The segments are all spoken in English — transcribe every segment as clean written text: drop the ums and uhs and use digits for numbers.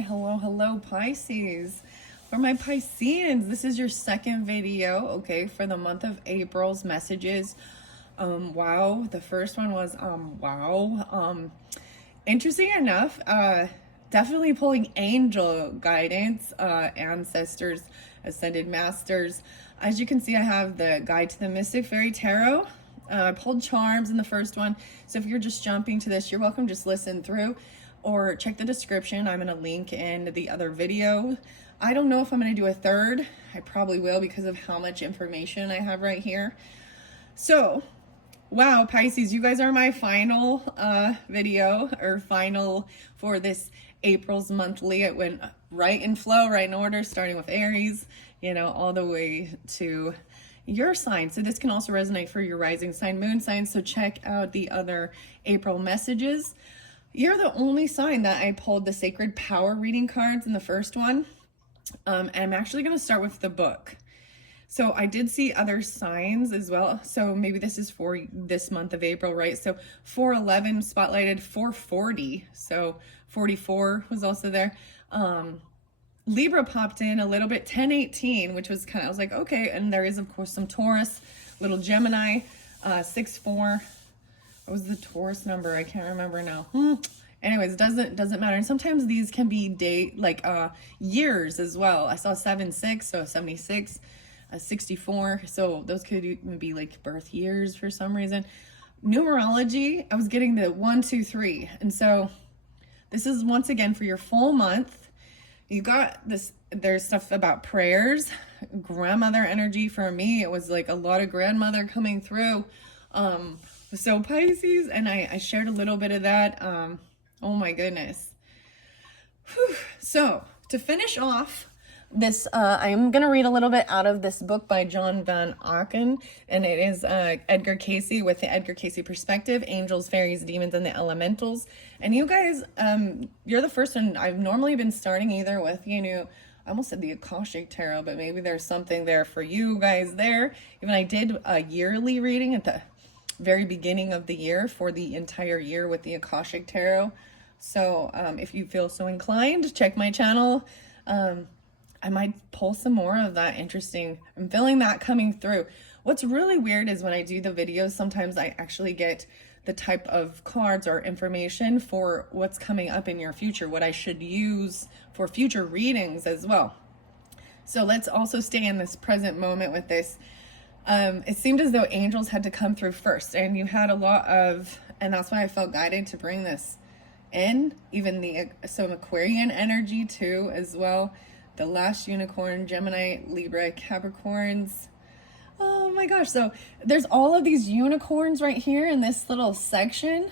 Hello, Pisces. For my Pisceans, this is your second video, okay, for the month of April's messages. Wow, the first one was, wow. Interesting enough, definitely pulling angel guidance, ancestors, ascended masters. As you can see, I have the Guide to the Mystic Fairy Tarot. I pulled charms in the first one, so if you're just jumping to this, you're welcome, just listen through or check the description. I'm going to link in the other video. I don't know if I'm going to do a third. I probably will because of how much information I have right here. So, wow, Pisces, you guys are my final video, or final for this April's monthly. It went right in flow, right in order, starting with Aries, you know, all the way to your sign. So this can also resonate for your rising sign, moon sign. So check out the other April messages. You're the only sign that I pulled the Sacred Power reading cards in the first one. And I'm actually going to start with the book. So I did see other signs as well. So maybe this is for this month of April, right? So 411 spotlighted, 440. So 44 was also there. Libra popped in a little bit, 1018, which was kind of, I was like, okay. And there is, of course, some Taurus, little Gemini, 64. What was the Taurus number? I can't remember now. Anyways, doesn't matter. And sometimes these can be years as well. I saw 76, so 76, 64. So those could even be like birth years for some reason. Numerology, I was getting the 1, 2, 3. And so this is once again for your full month. You got this, there's stuff about prayers, grandmother energy. For me, it was like a lot of grandmother coming through. So Pisces, and I shared a little bit of that. Oh my goodness. Whew. So to finish off this, I'm going to read a little bit out of this book by John Van Auken, and it is Edgar Cayce with the Edgar Cayce perspective, angels, fairies, demons, and the elementals. And you guys, you're the first one. I've normally been starting either with, you know, I almost said the Akashic Tarot, but maybe there's something there for you guys there. Even I did a yearly reading at the very beginning of the year for the entire year with the Akashic Tarot. So if you feel so inclined, check my channel. I might pull some more of that. Interesting. I'm feeling that coming through. What's really weird is when I do the videos, sometimes I actually get the type of cards or information for what's coming up in your future, what I should use for future readings as well. So let's also stay in this present moment with this. It seemed as though angels had to come through first, and you had a lot of, and that's why I felt guided to bring this in, even some Aquarian energy too as well. The last unicorn, Gemini, Libra, Capricorns. Oh my gosh. So there's all of these unicorns right here in this little section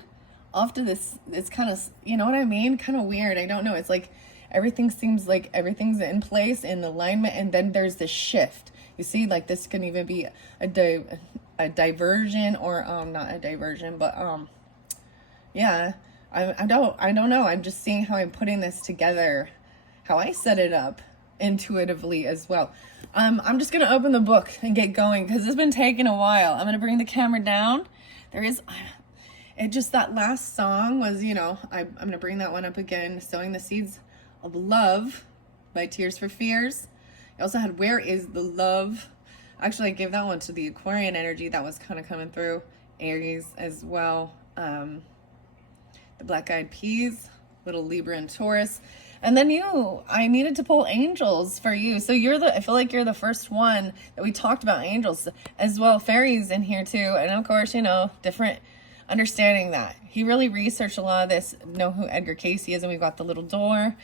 off to this. It's kind of, you know what I mean? Kind of weird. I don't know. It's like everything seems like everything's in place, in alignment, and then there's this shift. You see, like this can even be a diversion, or not a diversion, but yeah, I don't know. I'm just seeing how I'm putting this together, how I set it up intuitively as well. I'm just gonna open the book and get going because it's been taking a while. I'm gonna bring the camera down. There is, it just, that last song was, you know, I'm gonna bring that one up again. Sowing the Seeds of Love by Tears for Fears. I also had Where is the Love? Actually, I gave that one to the Aquarian energy that was kind of coming through. Aries as well. The Black Eyed Peas, little Libra and Taurus. And then I needed to pull angels for you. So I feel like you're the first one that we talked about angels as well. Fairies in here too. And of course, you know, different understanding that. He really researched a lot of this, know who Edgar Cayce is, and we've got the little door.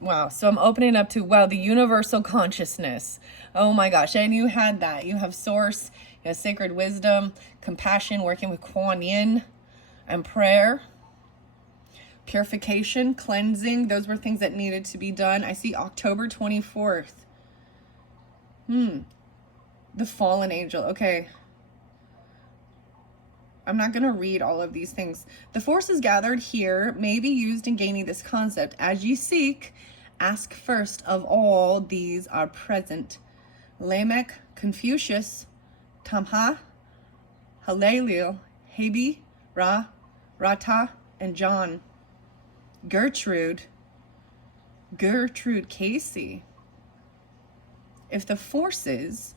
Wow. So I'm opening up to, wow, the universal consciousness. Oh my gosh. And you had that. You have source, you have sacred wisdom, compassion, working with Kuan Yin, and prayer, purification, cleansing. Those were things that needed to be done. I see October 24th. The fallen angel. Okay. I'm not going to read all of these things. The forces gathered here may be used in gaining this concept. As you seek, ask first of all these are present. Lamech, Confucius, Tamha, Halelil, Hebi, Ra, Rata, and John. Gertrude, Gertrude Casey. If the forces,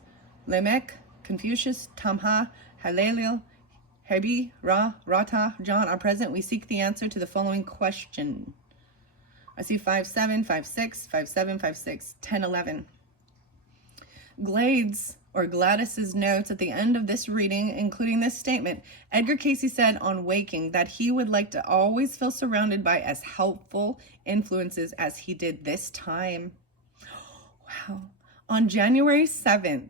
Lamech, Confucius, Tamha, Halelil, Hebi, Ra, Rata, John, are present, we seek the answer to the following question. I see 5-7, 5-6, 5-7, 5-6, 10-11. Gladys's notes at the end of this reading, including this statement. Edgar Casey said on waking that he would like to always feel surrounded by as helpful influences as he did this time. Wow. On January 7th,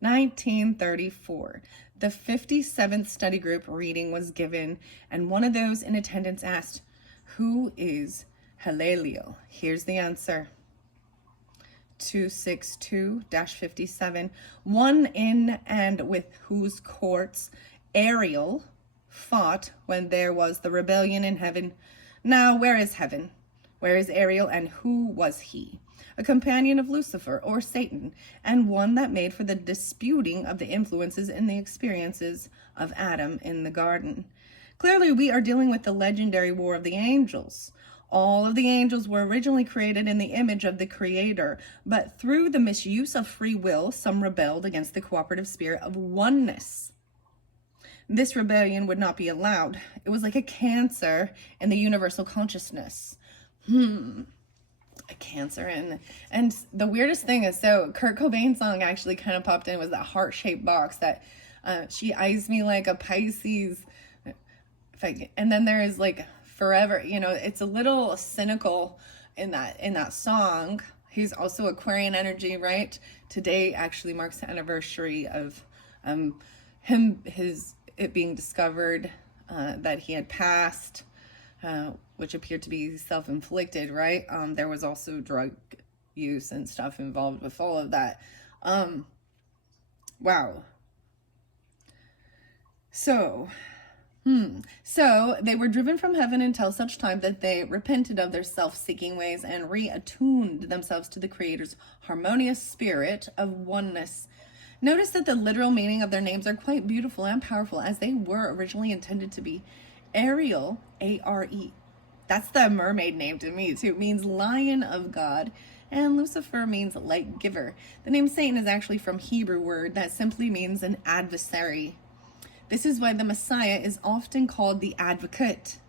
1934, the 57th study group reading was given, and one of those in attendance asked, "Who is Halelio?" Here's the answer. 262-57. One in and with whose courts Ariel fought when there was the rebellion in heaven. Now, where is heaven? Where is Ariel, and who was he? A companion of Lucifer or Satan, and one that made for the disputing of the influences and the experiences of Adam in the garden. Clearly, we are dealing with the legendary War of the Angels. All of the angels were originally created in the image of the Creator, but through the misuse of free will, some rebelled against the cooperative spirit of oneness. This rebellion would not be allowed. It was like a cancer in the universal consciousness. A cancer and the weirdest thing is, so Kurt Cobain's song actually kind of popped in, was that heart-shaped box that she eyes me like a Pisces. And then there is like forever, it's a little cynical in that song. He's also Aquarian energy, right? Today actually marks the anniversary of it being discovered that he had passed, which appeared to be self-inflicted, right? There was also drug use and stuff involved with all of that. Wow. So they were driven from heaven until such time that they repented of their self-seeking ways and reattuned themselves to the Creator's harmonious spirit of oneness. Notice that the literal meaning of their names are quite beautiful and powerful, as they were originally intended to be. Ariel, A-R-E. That's the mermaid name to me too. It means lion of God. And Lucifer means light giver. The name Satan is actually from Hebrew word that simply means an adversary. This is why the Messiah is often called the advocate.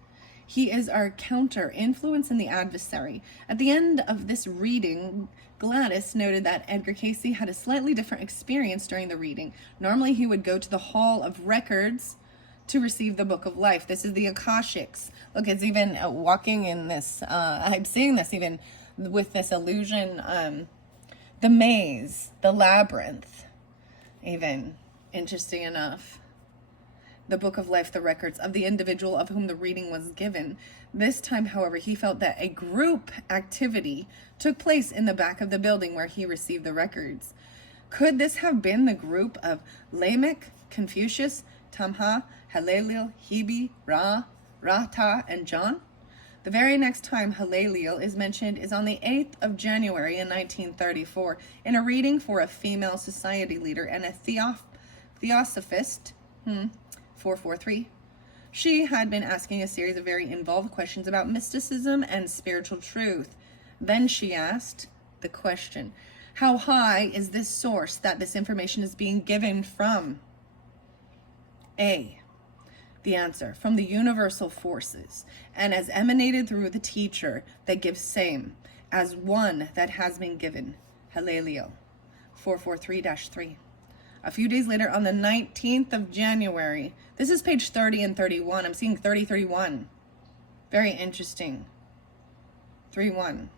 He is our counter influence in the adversary. At the end of this reading, Gladys noted that Edgar Casey had a slightly different experience during the reading. Normally he would go to the Hall of Records to receive the Book of Life. This is the Akashics. Look, it's even walking in this, I'm seeing this even with this illusion, the maze, the labyrinth, even, interesting enough. The Book of Life, the records of the individual of whom the reading was given. This time, however, he felt that a group activity took place in the back of the building where he received the records. Could this have been the group of Lamech, Confucius, Tamha, Halelil, Hebi, Ra, Rata, and John? The very next time Halelil is mentioned is on the 8th of January in 1934 in a reading for a female society leader and a theosophist, 443. She had been asking a series of very involved questions about mysticism and spiritual truth. Then she asked the question, how high is this source that this information is being given from? A. The answer, from the universal forces, and as emanated through the teacher that gives same, as one that has been given, Halelio, 443-3. A few days later, on the 19th of January, this is page 30 and 31. I'm seeing 30, 31. Very interesting. 3-1.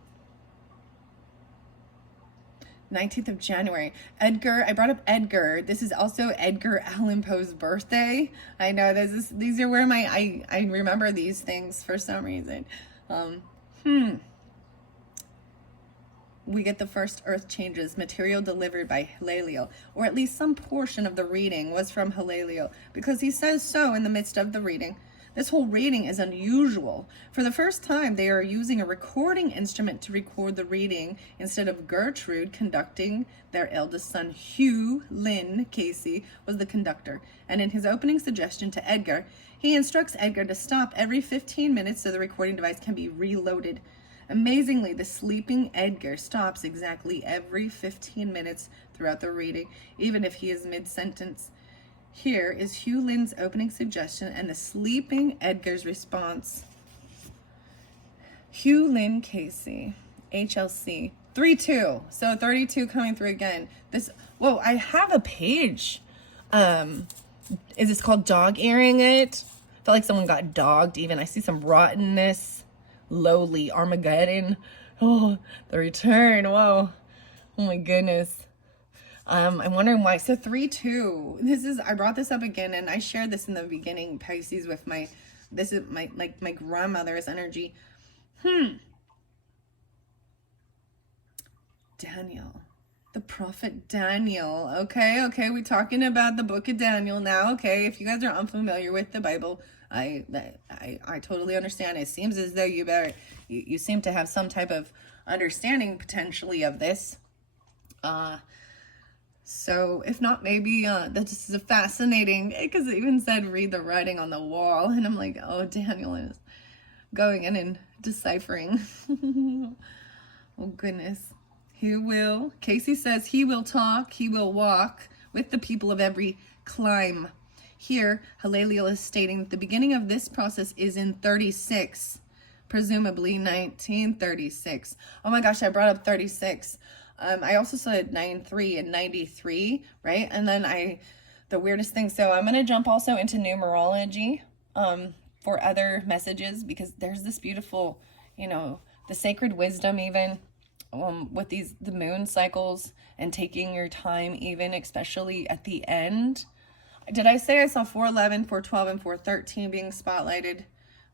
19th of January. Edgar, I brought up Edgar. This is also Edgar Allan Poe's birthday. I know these are where I remember these things for some reason. We get the first earth changes, material delivered by Halelio, or at least some portion of the reading was from Halelio, because he says so in the midst of the reading. This whole reading is unusual. For the first time, they are using a recording instrument to record the reading instead of Gertrude conducting. Their eldest son, Hugh Lynn Casey, was the conductor. And in his opening suggestion to Edgar, he instructs Edgar to stop every 15 minutes so the recording device can be reloaded. Amazingly, the sleeping Edgar stops exactly every 15 minutes throughout the reading, even if he is mid-sentence. Here is Hugh Lynn's opening suggestion and the sleeping Edgar's response. Hugh Lynn Casey, HLC, 3-2. So 32 coming through again. This, whoa, I have a page. Is this called dog earing it? I felt like someone got dogged even. I see some rottenness. Lowly Armageddon. Oh, the return. Whoa. Oh my goodness. I'm wondering why. So 3-2. This is, I brought this up again and I shared this in the beginning, Pisces, with my, this is my, like my grandmother's energy. Daniel. The prophet Daniel. Okay, we're talking about the book of Daniel now. Okay, if you guys are unfamiliar with the Bible, I totally understand. It seems as though you seem to have some type of understanding potentially of this. So if not, maybe this is a fascinating, because it even said read the writing on the wall, and I'm like, oh, Daniel is going in and deciphering. Oh goodness. He will, Casey says, he will talk, he will walk with the people of every clime. Here, Halaliel is stating that the beginning of this process is in 36, presumably 1936. Oh my gosh, I brought up 36. I also said 93 and 93, right? And then the weirdest thing, so I'm going to jump also into numerology for other messages, because there's this beautiful, the sacred wisdom even, with the moon cycles and taking your time even, especially at the end. Did I say I saw 411, 412, and 413 being spotlighted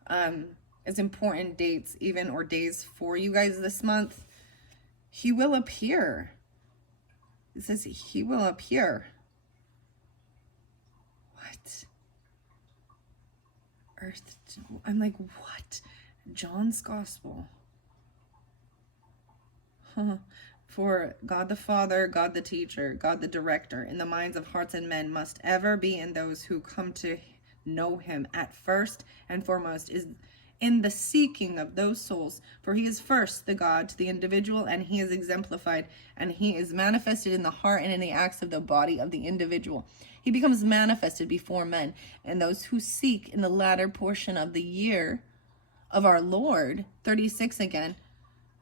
as important dates even, or days for you guys this month? He will appear. It says he will appear. What? Earth. I'm like, what? John's Gospel. For God the Father, God the Teacher, God the Director, in the minds of hearts and men must ever be in those who come to know him at first and foremost is in the seeking of those souls. For he is first the God to the individual, and he is exemplified, and he is manifested in the heart and in the acts of the body of the individual. He becomes manifested before men, and those who seek in the latter portion of the year of our Lord, 36 again,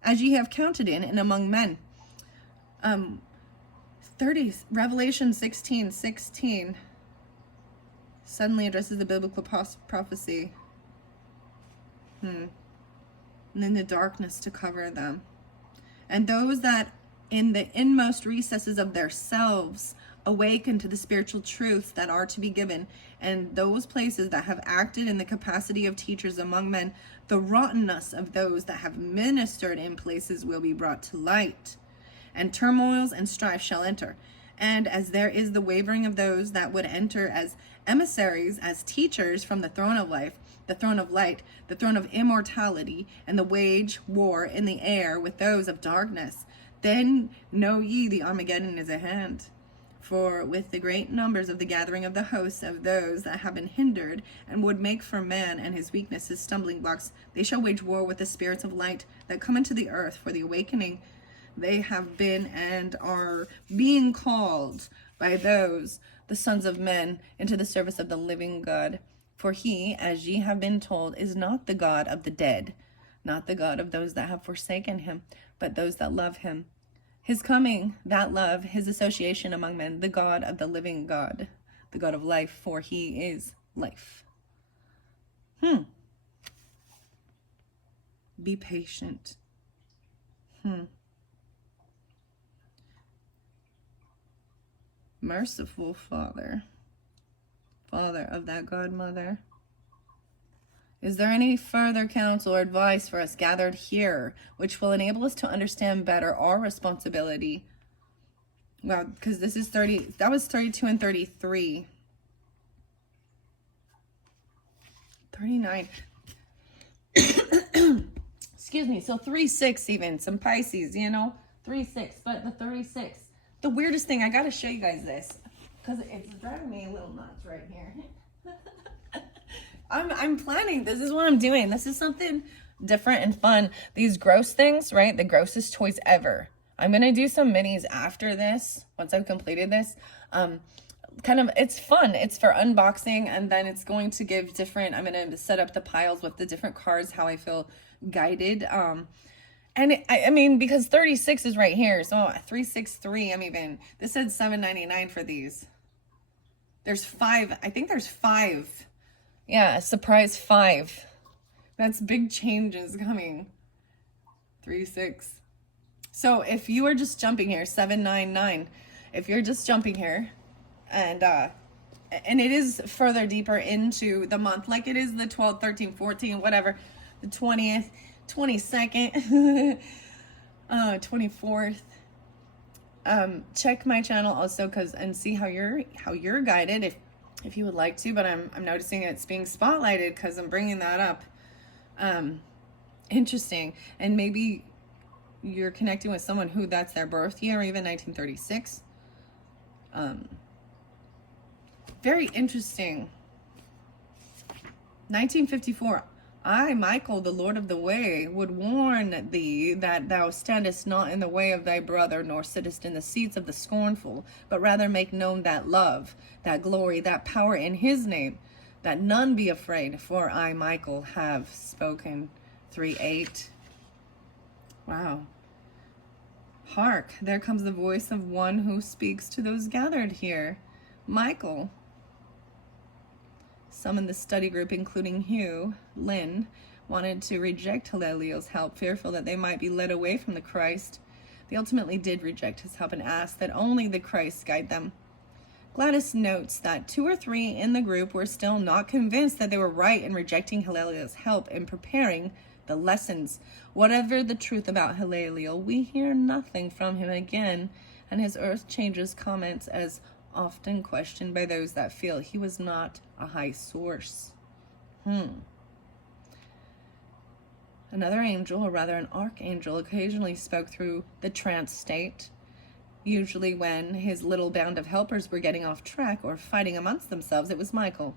as ye have counted in and among men. 30, Revelation 16:16 suddenly addresses the biblical prophecy. And then the darkness to cover them. And those that in the inmost recesses of their selves awaken to the spiritual truths that are to be given, and those places that have acted in the capacity of teachers among men, the rottenness of those that have ministered in places will be brought to light, and turmoils and strife shall enter. And as there is the wavering of those that would enter as emissaries, as teachers from the throne of life, the throne of light, the throne of immortality, and the wage war in the air with those of darkness, then know ye the Armageddon is at hand. For with the great numbers of the gathering of the hosts of those that have been hindered, and would make for man and his weaknesses stumbling blocks, they shall wage war with the spirits of light that come into the earth for the awakening. They have been and are being called by those, the sons of men, into the service of the living God. For he, as ye have been told, is not the God of the dead, not the God of those that have forsaken him, but those that love him. His coming, that love, his association among men, the God of the living God, the God of life, for he is life. Be patient. Merciful Father, Father of that godmother. Is there any further counsel or advice for us gathered here, which will enable us to understand better our responsibility? Wow, because this is 30, that was 32 and 33. 39. Excuse me, so 3-6 even, some Pisces, 3-6, but the 36. The weirdest thing, I gotta show you guys this, because it's driving me a little nuts right here. I'm planning. This is what I'm doing. This is something different and fun. These gross things, right? The grossest toys ever. I'm going to do some minis after this, once I've completed this. Kind of, it's fun. It's for unboxing, and then it's going to give different, I'm going to set up the piles with the different cards, how I feel guided. And I mean, because 36 is right here, so 363, this said $7.99 for these. There's 5, I think there's 5. Yeah, surprise 5. That's big changes coming. 36. So if you are just jumping here, 799, if you're just jumping here, and it is further deeper into the month, like it is the 12th, 13th, 14th, whatever, the 20th, 22nd, 24th. Check my channel also, and see how you're guided if you would like to, but I'm noticing it's being spotlighted because I'm bringing that up. Interesting. And maybe you're connecting with someone who that's their birth year, or even 1936. Very interesting. 1954. I, Michael, the Lord of the Way, would warn thee that thou standest not in the way of thy brother, nor sittest in the seats of the scornful, but rather make known that love, that glory, that power in his name, that none be afraid, for I, Michael, have spoken. 3:8. Wow. Hark, there comes the voice of one who speaks to those gathered here. Michael. Some in the study group, including Hugh, Lynn, wanted to reject Hilelio's help, fearful that they might be led away from the Christ. They ultimately did reject his help and asked that only the Christ guide them. Gladys notes that 2 or 3 in the group were still not convinced that they were right in rejecting Hilelio's help in preparing the lessons. Whatever the truth about Hilelio, we hear nothing from him again, and his earth changes comments as often questioned by those that feel he was not a high source. Another angel, or rather an archangel, occasionally spoke through the trance state, usually when his little band of helpers were getting off track or fighting amongst themselves. It was Michael.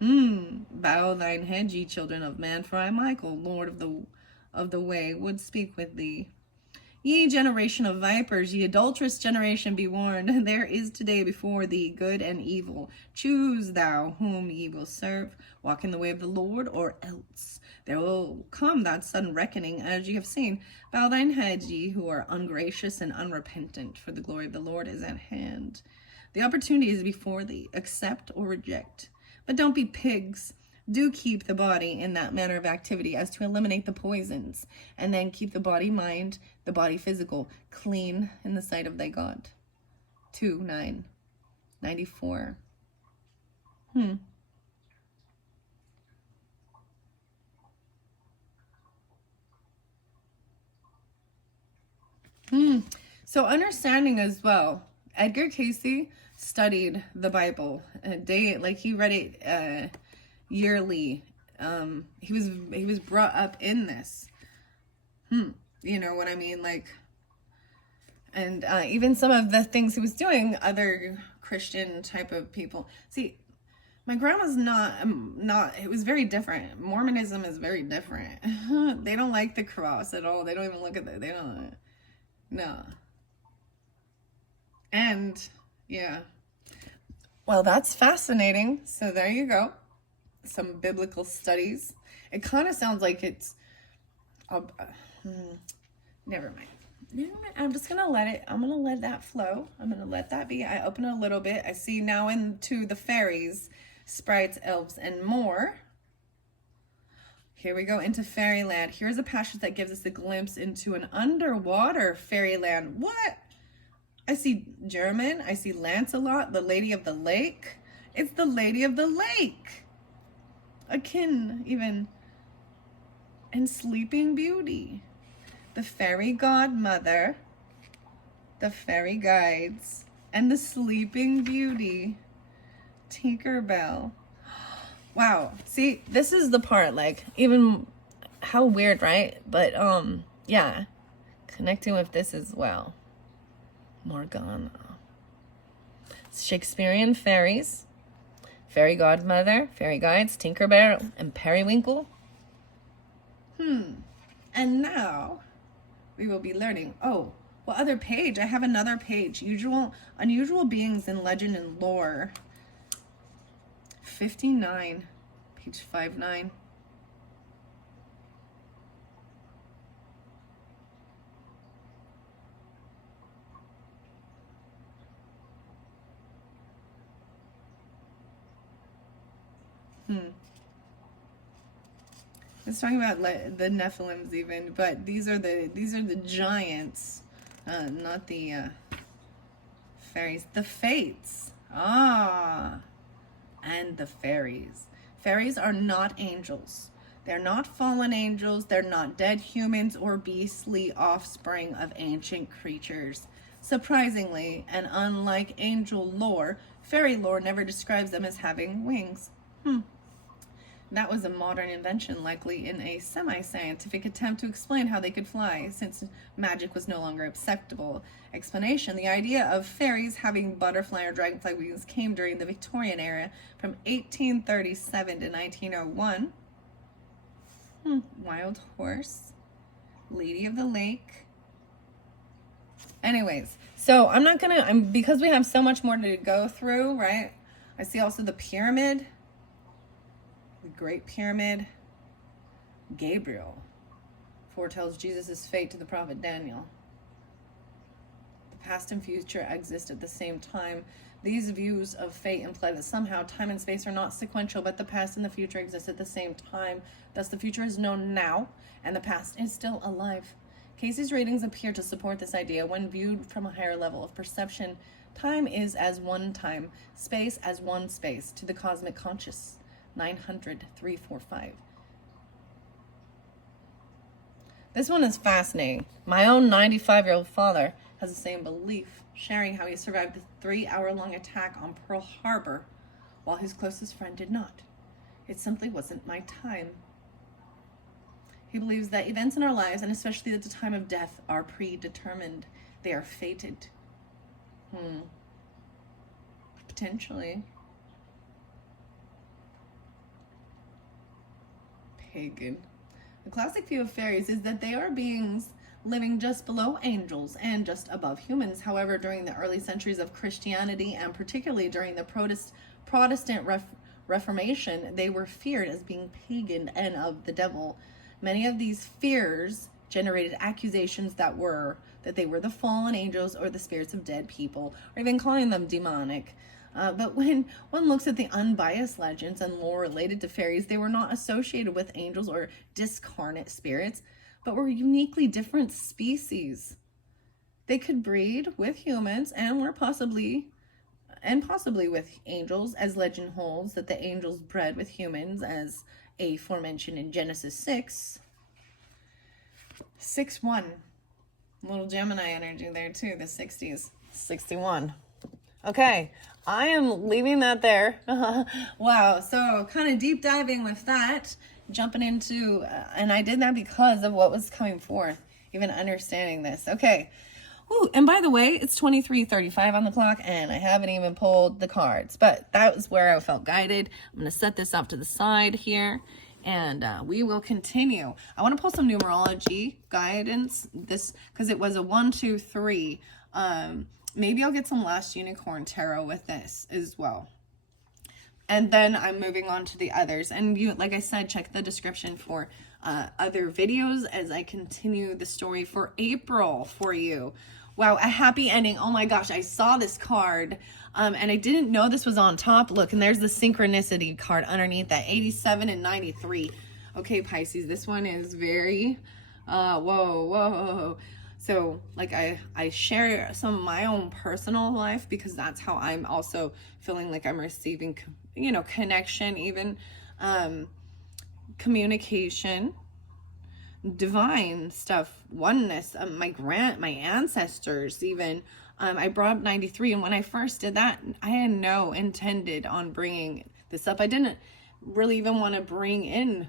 Bow thine head, ye children of man, for I, Michael, Lord of the way, would speak with thee. Ye generation of vipers, ye adulterous generation, be warned. There is today before thee good and evil. Choose thou whom ye will serve. Walk in the way of the Lord, or else there will come that sudden reckoning, as ye have seen. Bow thine head, ye who are ungracious and unrepentant, for the glory of the Lord is at hand. The opportunity is before thee. Accept or reject. But don't be pigs. Do keep the body in that manner of activity as to eliminate the poisons, and then keep the body, mind, the body physical, clean in the sight of thy God. 2:9. So understanding as well, Edgar Cayce studied the Bible he read it yearly. He was brought up in this. You know what I mean? And even some of the things he was doing, other Christian type of people. See, my grandma's not, it was very different. Mormonism is very different. They don't like the cross at all. They don't even look at they don't, no. And, yeah. Well, that's fascinating. So there you go. Some biblical studies. It kind of sounds like it's, never mind. I'm just gonna I'm gonna let that flow. I'm gonna let that be. I open it a little bit. I see now into the fairies, sprites, elves, and more. Here we go into fairyland. Here's a passage that gives us a glimpse into an underwater fairyland. What? I see German. I see Lancelot, the Lady of the Lake. It's the Lady of the Lake. Akin, even. And Sleeping Beauty. The fairy godmother. The fairy guides. And the Sleeping Beauty. Tinkerbell. Wow. See, this is the part, even how weird, right? But, yeah. Connecting with this as well. Morgana. Shakespearean fairies. Fairy godmother, fairy guides, Tinkerbell, and Periwinkle. And now we will be learning. Oh, what other page? I have another page. Unusual beings in legend and lore. 59, page 59. It's talking about the Nephilims even, but these are the giants, not the fairies. The fates. And the fairies. Fairies are not angels. They're not fallen angels. They're not dead humans or beastly offspring of ancient creatures. Surprisingly, and unlike angel lore, fairy lore never describes them as having wings. That was a modern invention, likely in a semi-scientific attempt to explain how they could fly, since magic was no longer acceptable explanation. The idea of fairies having butterfly or dragonfly wings came during the Victorian era, from 1837 to 1901. Wild horse, Lady of the Lake. Anyways, so because we have so much more to go through, right? I see also the pyramid. The Great Pyramid. Gabriel foretells Jesus' fate to the prophet Daniel. The past and future exist at the same time. These views of fate imply that somehow time and space are not sequential, but the past and the future exist at the same time. Thus, the future is known now, and the past is still alive. Casey's readings appear to support this idea when viewed from a higher level of perception. Time is as one time, space as one space, to the cosmic conscious. 900-345. This one is fascinating. My own 95-year-old father has the same belief, sharing how he survived the 3-hour-long attack on Pearl Harbor while his closest friend did not. It simply wasn't my time. He believes that events in our lives, and especially at the time of death, are predetermined. They are fated. Potentially. Pagan. The classic view of fairies is that they are beings living just below angels and just above humans. However, during the early centuries of Christianity, and particularly during the Protestant Reformation, they were feared as being pagan and of the devil. Many of these fears generated accusations that they were the fallen angels or the spirits of dead people, or even calling them demonic. But when one looks at the unbiased legends and lore related to fairies, they were not associated with angels or discarnate spirits, but were uniquely different species. They could breed with humans and were possibly with angels, as legend holds that the angels bred with humans, as aforementioned in Genesis 6. 6-1. Little Gemini energy there too, the 60s. 61. Okay, I am leaving that there. Wow, so kind of deep diving with that, jumping into, and I did that because of what was coming forth, even understanding this. Okay, ooh, and by the way, it's 23:35 on the clock, and I haven't even pulled the cards, but that was where I felt guided. I'm going to set this off to the side here, and we will continue. I want to pull some numerology guidance, this because it was a 1, 2, 3. Maybe I'll get some Last Unicorn Tarot with this as well. And then I'm moving on to the others. And you, like I said, check the description for other videos as I continue the story for April for you. Wow, a happy ending. Oh my gosh, I saw this card and I didn't know this was on top. Look, and there's the synchronicity card underneath that, 87 and 93. Okay, Pisces, this one is very, whoa. So like I share some of my own personal life because that's how I'm also feeling like I'm receiving, connection, even communication, divine stuff, oneness, my ancestors even. I brought up 93, and when I first did that, I had no intended on bringing this up. I didn't really even want to bring in,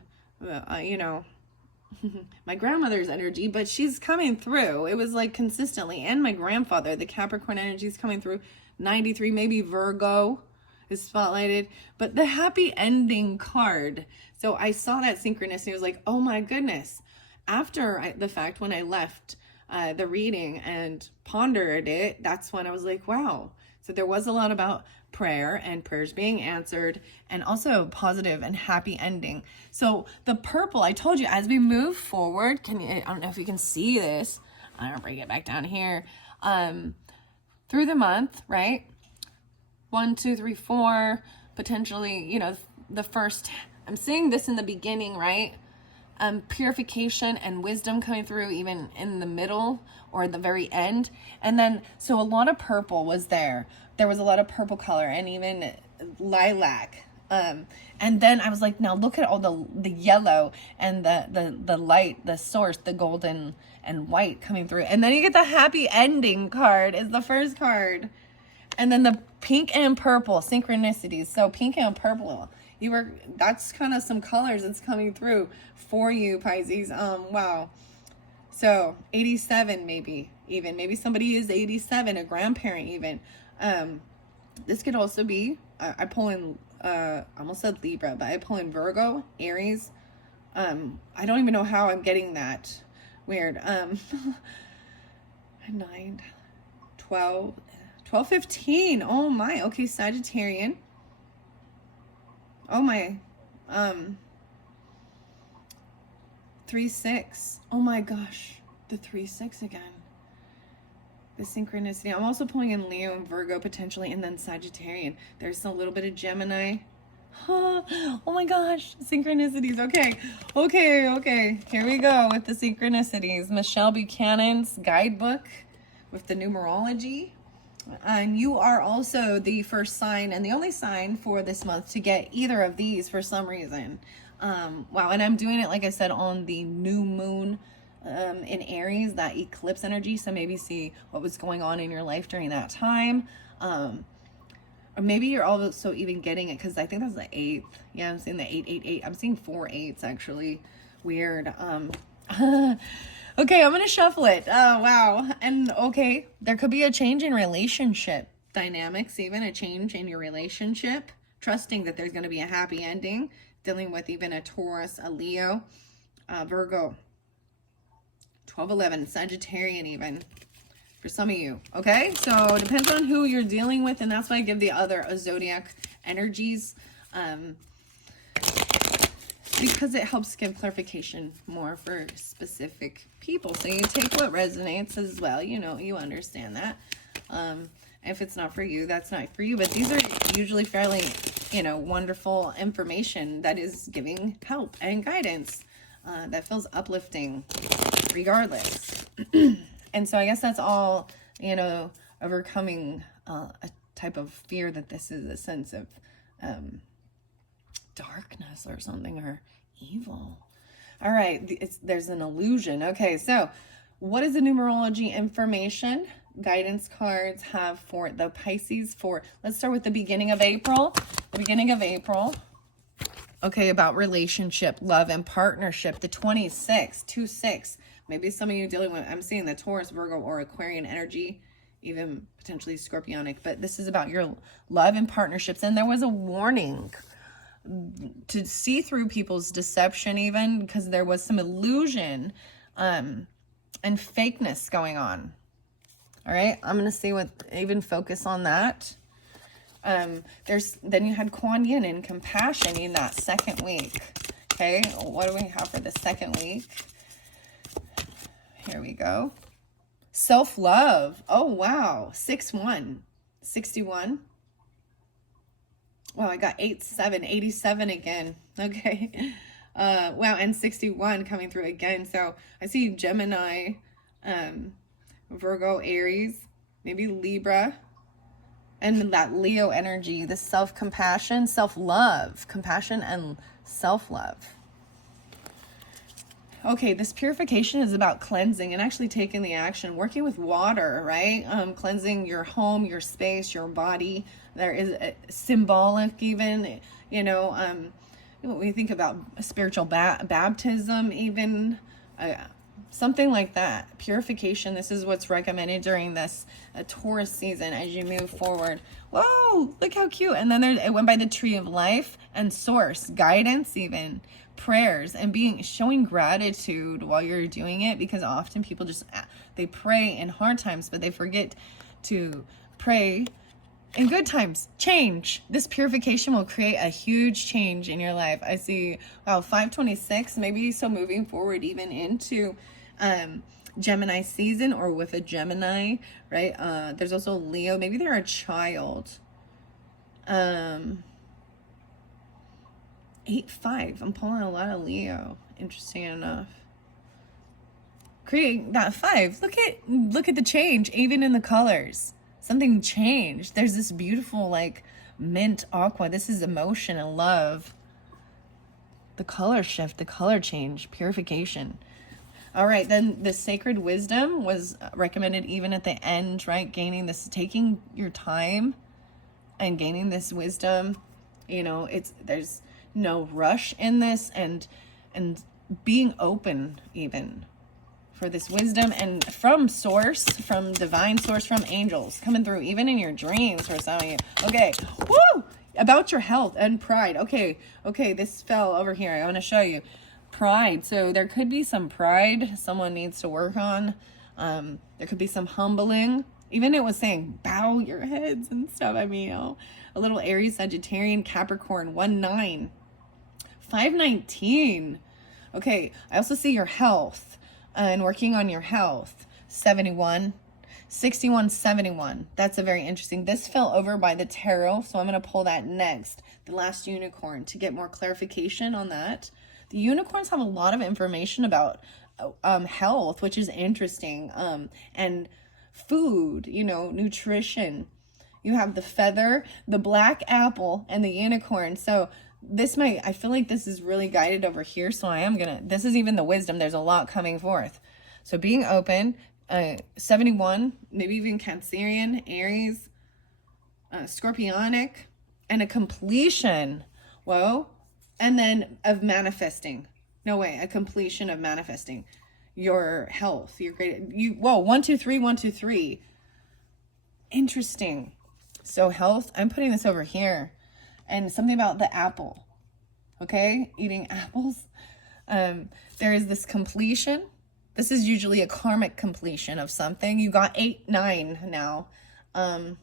my grandmother's energy, but she's coming through. It was like consistently, and my grandfather, the Capricorn energy is coming through. 93, maybe Virgo is spotlighted, but the happy ending card. So I saw that synchronicity. I was like, oh my goodness. After the fact, when I left the reading and pondered it, that's when I was like, wow. So there was a lot about prayer and prayers being answered, and also positive and happy ending. So the purple, I told you, as we move forward, I don't know if you can see this. I'm gonna bring it back down here. Through the month, right? 1, 2, 3, 4, potentially, you know, the first, I'm seeing this in the beginning, right? Purification and wisdom coming through even in the middle or the very end. And then, so a lot of purple was there. There was a lot of purple color and even lilac. And then I was like, now look at all the yellow and the light, the source, the golden and white coming through. And then you get the happy ending card is the first card. And then the pink and purple synchronicities. So pink and purple, that's kind of some colors that's coming through for you, Pisces. Wow. So 87, maybe somebody is 87, a grandparent even. This could also be, I pull in, I almost said Libra, but I pull in Virgo, Aries. I don't even know how I'm getting that. Weird. 9, 12, 15. Oh my. Okay, Sagittarian. Oh my. 3, 6. Oh my gosh. The 3, 6 again. The synchronicity. I'm also pulling in Leo and Virgo potentially, and then Sagittarian. There's a little bit of Gemini. Oh my gosh. Synchronicities. Okay. Here we go with the synchronicities. Michelle Buchanan's guidebook with the numerology. And you are also the first sign and the only sign for this month to get either of these for some reason. Wow. And I'm doing it, like I said, on the new moon in Aries, that eclipse energy. So maybe see what was going on in your life during that time. Or maybe you're also even getting it because I think that's the 8th. Yeah, I'm seeing the 888. I'm seeing 4 8s actually. Weird. Okay, I'm gonna shuffle it. Oh wow. And okay, there could be a change in relationship dynamics, even a change in your relationship, trusting that there's gonna be a happy ending, dealing with even a Taurus, a Leo, Virgo, 12, 11, Sagittarian even. For some of you, okay? So it depends on who you're dealing with, and that's why I give the other zodiac energies, because it helps give clarification more for specific people. So you take what resonates as well, you know, you understand that. If it's not for you, that's not for you, but these are usually fairly, you know, wonderful information that is giving help and guidance that feels uplifting regardless. And so I guess that's all, you know, overcoming a type of fear that this is a sense of darkness or something, or evil. All right, there's an illusion. Okay, so what is the numerology information guidance cards have for the Pisces for, let's start with the beginning of April. The beginning of April. Okay, about relationship, love, and partnership. The 26, 2, 6. Maybe some of you dealing with, I'm seeing the Taurus, Virgo, or Aquarian energy, even potentially Scorpionic, but this is about your love and partnerships. And there was a warning to see through people's deception even, because there was some illusion and fakeness going on. All right, I'm going to see what, even focus on that. Then you had Kuan Yin and compassion in that second week. Okay, what do we have for the second week? Here we go. Self-love. Oh, wow. 6-1. 61. Wow, I got 8-7. 87 again. Okay. Wow, and 61 coming through again. So I see Gemini, Virgo, Aries, maybe Libra. And that Leo energy, the self-compassion, self-love, compassion and self-love. Okay, this purification is about cleansing and actually taking the action, working with water, right? Cleansing your home, your space, your body. There is a symbolic even, you know, when we think about spiritual baptism even, Something like that. Purification. This is what's recommended during this Taurus season as you move forward. Whoa, look how cute. And then it went by the tree of life and source, guidance even, prayers, and showing gratitude while you're doing it, because often people they pray in hard times, but they forget to pray in good times. Change. This purification will create a huge change in your life. I see, wow, 526, maybe so moving forward even into Gemini season, or with a Gemini, right? There's also Leo. Maybe they're a child. 8-5. I'm pulling a lot of Leo. Interesting enough. Creating that 5. Look at the change, even in the colors. Something changed. There's this beautiful like mint aqua. This is emotion and love. The color shift, the color change, purification. All right, then the sacred wisdom was recommended even at the end, right? Taking your time and gaining this wisdom. You know, there's no rush in this, and being open even for this wisdom, and from source, from divine source, from angels coming through, even in your dreams for some of you. Okay, woo! About your health and pride. Okay, this fell over here. I want to show you. Pride. So there could be some pride someone needs to work on. There could be some humbling. Even it was saying bow your heads and stuff. I mean, a little Aries, Sagittarian, Capricorn, 1-9, 5-19. Okay, I also see your health and working on your health. 71, 61, 71. That's a very interesting. This fell over by the tarot, so I'm going to pull that next. The last unicorn, to get more clarification on that. The unicorns have a lot of information about health, which is interesting, and food, you know, nutrition. You have the feather, the black apple, and the unicorn. So I feel like this is really guided over here. So this is even the wisdom. There's a lot coming forth. So being open, 71, maybe even Cancerian, Aries, Scorpionic, and a completion. Whoa. And then of manifesting. No way, a completion of manifesting your health, your great. 1, 2, 3, 1, 2, 3. Interesting. So health, I'm putting this over here, and something about the apple. Okay, eating apples. There is this completion. This is usually a karmic completion of something. You got 8, 9 now. And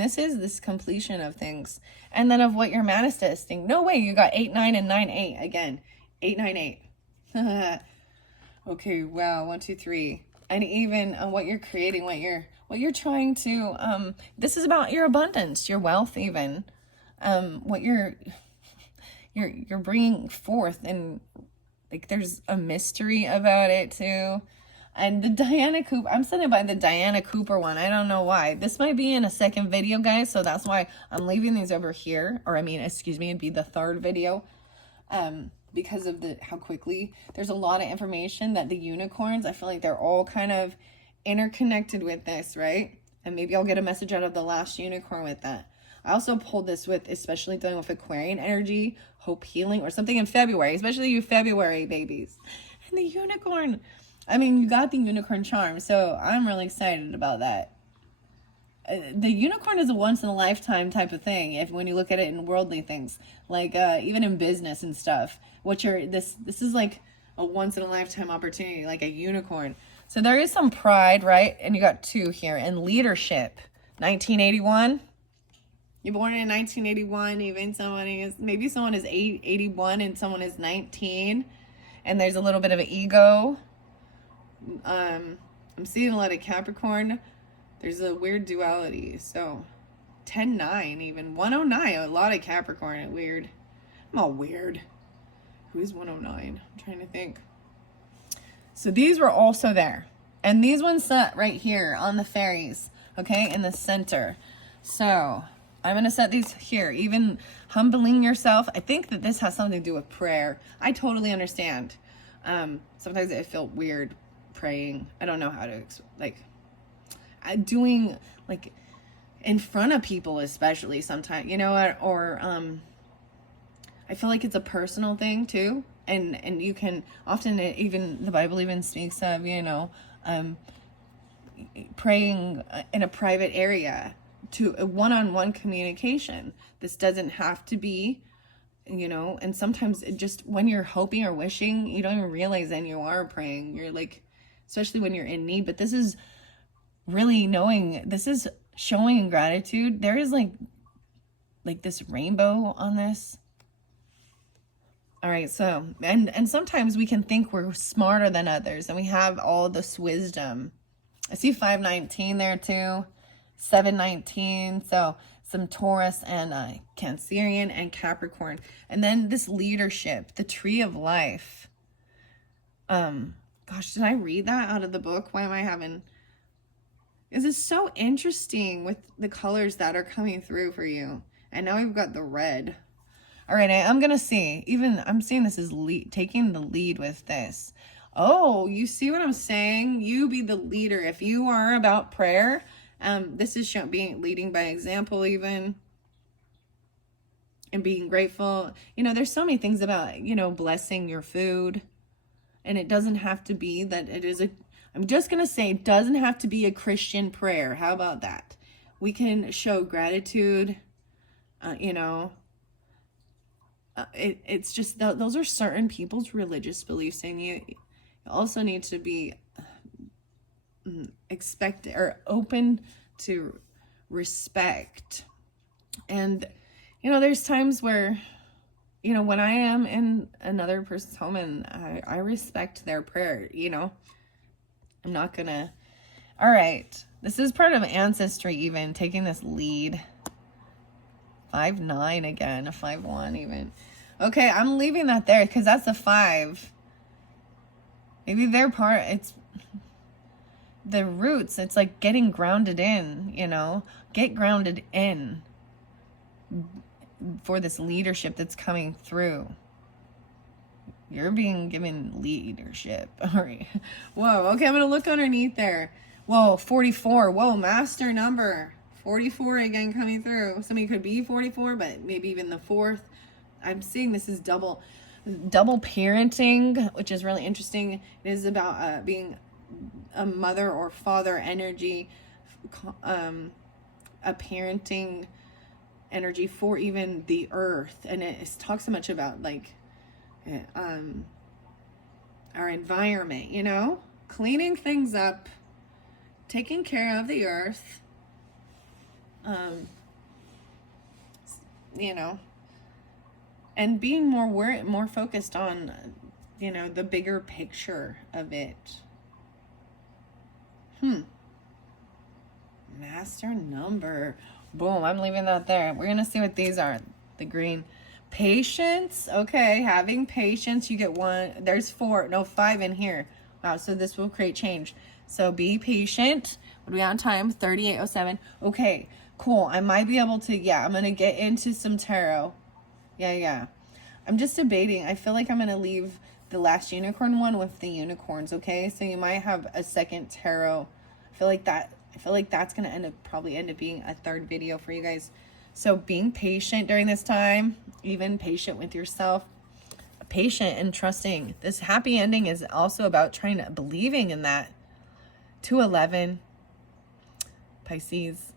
this is this completion of things, and then of what you're manifesting. No way, you got 8, 9, and 9, 8 again. 8, 9, 8. Okay, wow. 1, 2, 3, and even what you're creating, what you're trying to. This is about your abundance, your wealth, even. What you're bringing forth, and like there's a mystery about it too. And the Diana Cooper, I'm sending by the Diana Cooper one. I don't know why. This might be in a second video, guys. So that's why I'm leaving these over here. Or it'd be the third video. Because of how quickly. There's a lot of information that the unicorns, I feel like they're all kind of interconnected with this, right? And maybe I'll get a message out of the last unicorn with that. I also pulled this with, especially dealing with Aquarian energy, hope, healing, or something in February. Especially you February babies. And the unicorn. I mean, you got the unicorn charm, so I'm really excited about that. The unicorn is a once-in-a-lifetime type of thing, when you look at it in worldly things, like even in business and stuff. This is like a once-in-a-lifetime opportunity, like a unicorn. So there is some pride, right? And you got 2 here, and leadership. 1981. You're born in 1981. Maybe someone is 81 and someone is 19, and there's a little bit of an ego. I'm seeing a lot of Capricorn. There's a weird duality. So 10-9, even 109, a lot of Capricorn. Weird. I'm all weird. Who's 109? I'm trying to think. So these were also there, and these ones set right here on the fairies, okay, in the center. So I'm going to set these here, even humbling yourself. I think that this has something to do with prayer. I totally understand. Sometimes I feel weird praying. I don't know how to doing like in front of people, especially sometimes, or I feel like it's a personal thing too. And you can often, even the Bible even speaks of, praying in a private area, to a one-on-one communication. This doesn't have to be, and sometimes it just, when you're hoping or wishing, you don't even realize that you are praying. You're like, especially when you're in need. But this is really knowing, this is showing gratitude. There is like this rainbow on this. All right, so, and sometimes we can think we're smarter than others, and we have all this wisdom. I see 519 there too, 719, so some Taurus and Cancerian and Capricorn. And then this leadership, the tree of life. Gosh, did I read that out of the book? Why am I having... This is so interesting with the colors that are coming through for you. And now we've got the red. All right, I'm going to see. Even, I'm seeing this as taking the lead with this. Oh, you see what I'm saying? You be the leader. If you are about prayer, this is leading by example even. And being grateful. There's so many things about, blessing your food. And it doesn't have to be that it is I'm just going to say, it doesn't have to be a Christian prayer. How about that? We can show gratitude, it's just those are certain people's religious beliefs, and you also need to be open to respect. And there's times where when I am in another person's home and I respect their prayer. I'm not gonna... All right, this is part of ancestry, even taking this lead. 5-9 again, a 5-1 even. Okay, I'm leaving that there because that's a 5. Maybe their part, it's the roots. It's like getting grounded in, get grounded in for this leadership that's coming through. You're being given leadership. All right. Whoa, okay, I'm going to look underneath there. Whoa, 44. Whoa, master number. 44 again coming through. Somebody could be 44, but maybe even the 4th. I'm seeing this is double parenting, which is really interesting. It is about being a mother or father energy, a parenting energy for even the earth. And it talks so much about our environment, cleaning things up, taking care of the earth, and being more focused on, the bigger picture of it. Master number. Boom, I'm leaving that there. We're going to see what these are. The green. Patience. Okay, having patience. You get 1. There's 5 in here. Wow, so this will create change. So be patient. What are we on time? 38:07. Okay, cool. I might be able to, I'm going to get into some tarot. Yeah. I'm just debating. I feel like I'm going to leave the last unicorn one with the unicorns, okay? So you might have a second tarot. I feel like that's going to probably end up being a 3rd video for you guys. So being patient during this time, even patient with yourself, patient and trusting. This happy ending is also about believing in that. 211, Pisces.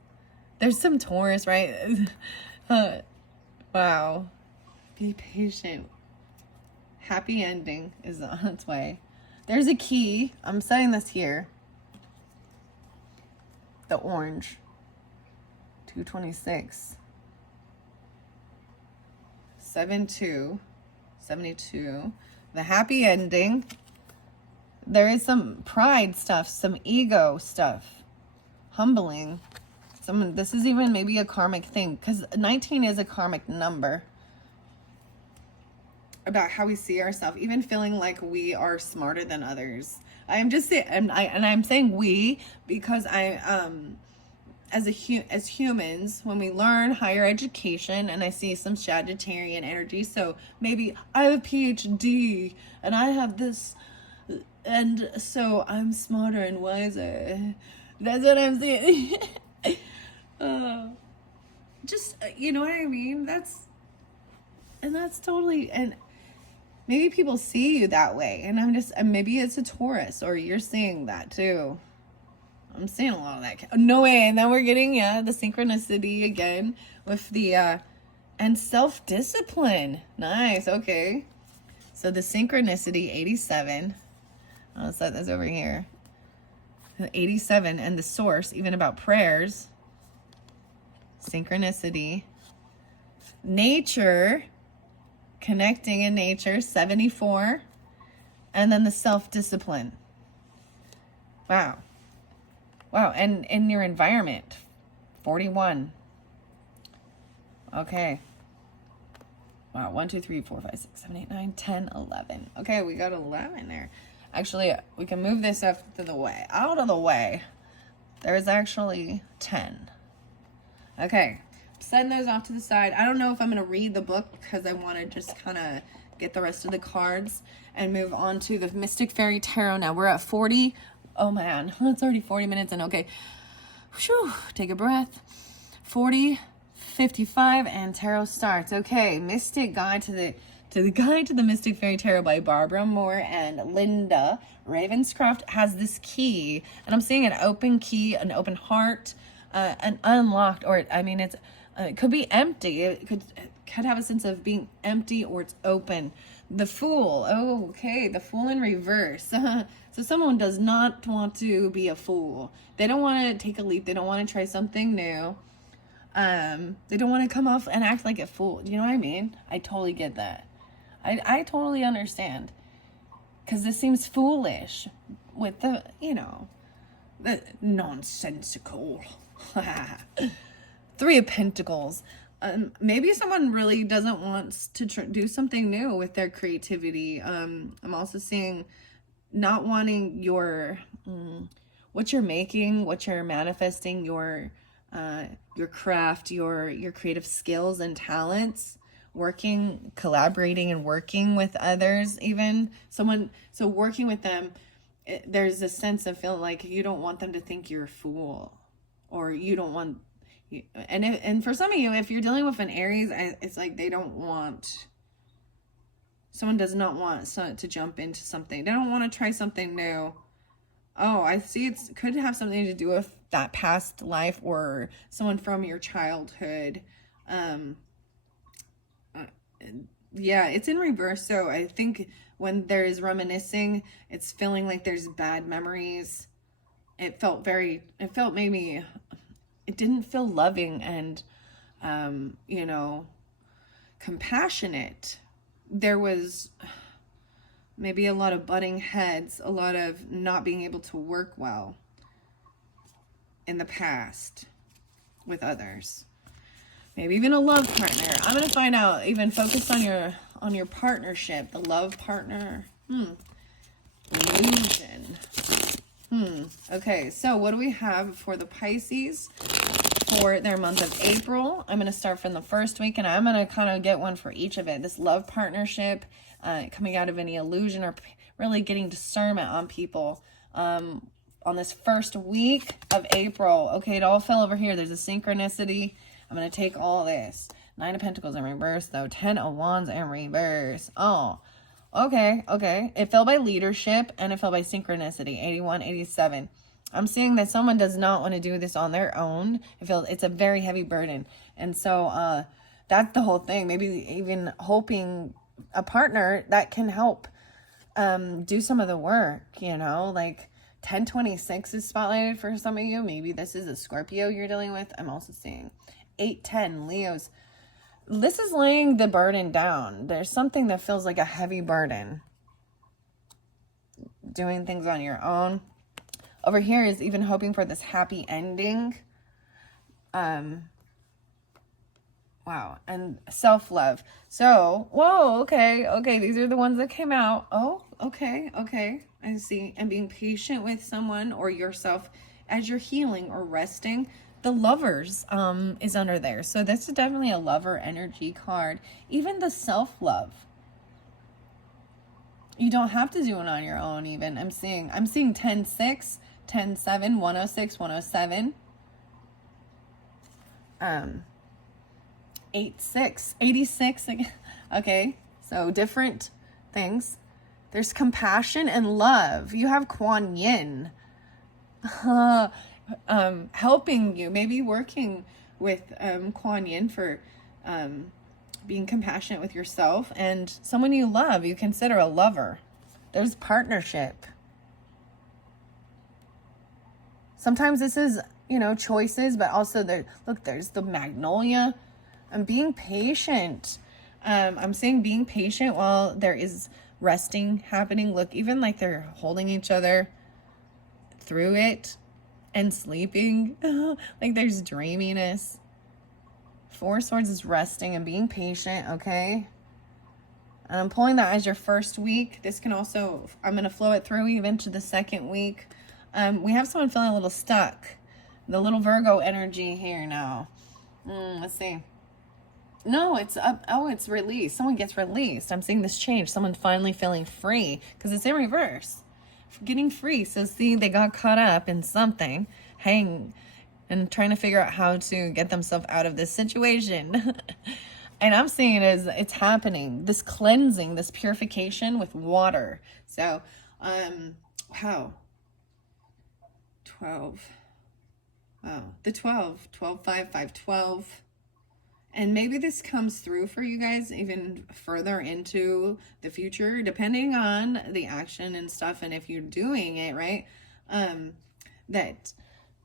There's some Taurus, right? Wow. Be patient. Happy ending is on its way. There's a key. I'm setting this here. The orange. 226. 72. The happy ending. There is some pride stuff, some ego stuff. Humbling. This is even maybe a karmic thing, because 19 is a karmic number. About how we see ourselves, even feeling like we are smarter than others. I'm just saying, and I'm saying we because as humans, when we learn higher education, and I see some Sagittarian energy, so maybe I have a PhD and I have this, and so I'm smarter and wiser. That's what I'm saying. Just, you know what I mean? That's totally, and maybe people see you that way. And maybe it's a Taurus, or you're seeing that too. I'm seeing a lot of that. No way. And then we're getting, the synchronicity again with the, and self-discipline. Nice. Okay. So the synchronicity, 87. I'll set this over here. 87 and the source, even about prayers. Synchronicity. Nature. Connecting in nature, 74. And then the self-discipline. Wow. Wow. And in your environment, 41. Okay. Wow. 1, 2, 3, 4, 5, 6, 7, 8, 9, 10, 11. Okay, we got 11 there. Actually, we can move this out of the way. There's actually 10. Okay. Send those off to the side. I don't know if I'm going to read the book because I want to just kind of get the rest of the cards and move on to the Mystic Fairy Tarot. Now we're at 40. Oh man, it's already 40 minutes in. Okay. Whew, take a breath. 40, 55, and tarot starts. Okay, Mystic Guide to the Guide to the Mystic Fairy Tarot by Barbara Moore and Linda Ravenscroft has this key, and I'm seeing an open key, an open heart, an unlocked, or I mean, it could be empty. It could have a sense of being empty, or it's open. The Fool. Oh, okay. The Fool in reverse. So someone does not want to be a fool. They don't want to take a leap. They don't want to try something new. They don't want to come off and act like a fool. You know what I mean? I totally get that. I totally understand. Because this seems foolish with the, the nonsensical. 3 of Pentacles. Maybe someone really doesn't want to do something new with their creativity. I'm also seeing not wanting your what you're making, what you're manifesting, your craft, your creative skills and talents, collaborating and working with others, even someone. So working with them, there's a sense of feeling like you don't want them to think you're a fool, or you don't want. And for some of you, if you're dealing with an Aries, it's like someone does not want to jump into something. They don't want to try something new. Oh, I see. It could have something to do with that past life or someone from your childhood. Yeah, it's in reverse. So I think when there is reminiscing, it's feeling like there's bad memories. It didn't feel loving and, compassionate. There was maybe a lot of butting heads, a lot of not being able to work well in the past with others. Maybe even a love partner. I'm going to find out, even focus on your partnership, the love partner. Illusion. Okay, so what do we have for the Pisces for their month of April? I'm going to start from the first week, and I'm going to kind of get one for each of it. This love partnership, coming out of any illusion, or really getting discernment on people on this first week of April. Okay, it all fell over here. There's a synchronicity. I'm going to take all this. 9 of Pentacles in reverse, though. 10 of Wands in reverse. Oh, okay. It fell by leadership, and it fell by synchronicity. 81, 87. I'm seeing that someone does not want to do this on their own. It's a very heavy burden. And so that's the whole thing. Maybe even hoping a partner that can help do some of the work, like 1026 is spotlighted for some of you. Maybe this is a Scorpio you're dealing with. I'm also seeing 810 Leos. This is laying the burden down. There's something that feels like a heavy burden. Doing things on your own. Over here is even hoping for this happy ending. Wow. And self-love. So, whoa, okay. These are the ones that came out. Oh, okay. I see. And being patient with someone or yourself as you're healing or resting. The Lovers is under there. So this is definitely a lover energy card. Even the self-love. You don't have to do it on your own even. I'm seeing 10-6, 10-7, 106, 107. 86 again. Okay, so different things. There's compassion and love. You have Kuan Yin helping you, maybe working with Kuan Yin for being compassionate with yourself and someone you love, you consider a lover. There's partnership. Sometimes this is, you know, choices, but also there's the Magnolia. I'm being patient. I'm saying being patient while there is resting happening. Look, even like they're holding each other through it and sleeping. Like there's dreaminess. Four Swords is resting and being patient, okay? And I'm pulling that as your first week. This can also, I'm going to flow it through even to the second week. We have someone feeling a little stuck. The little Virgo energy here now. Let's see. No, it's up. Oh, it's released. Someone gets released. I'm seeing this change. Someone finally feeling free because it's in reverse. Getting free. So see, they got caught up in something, and trying to figure out how to get themselves out of this situation. And I'm seeing it as it's happening. This cleansing, this purification with water. So, wow. 12. Wow. The 12. 12, 5, 5, 12. And maybe this comes through for you guys even further into the future, depending on the action and stuff. And if you're doing it, right?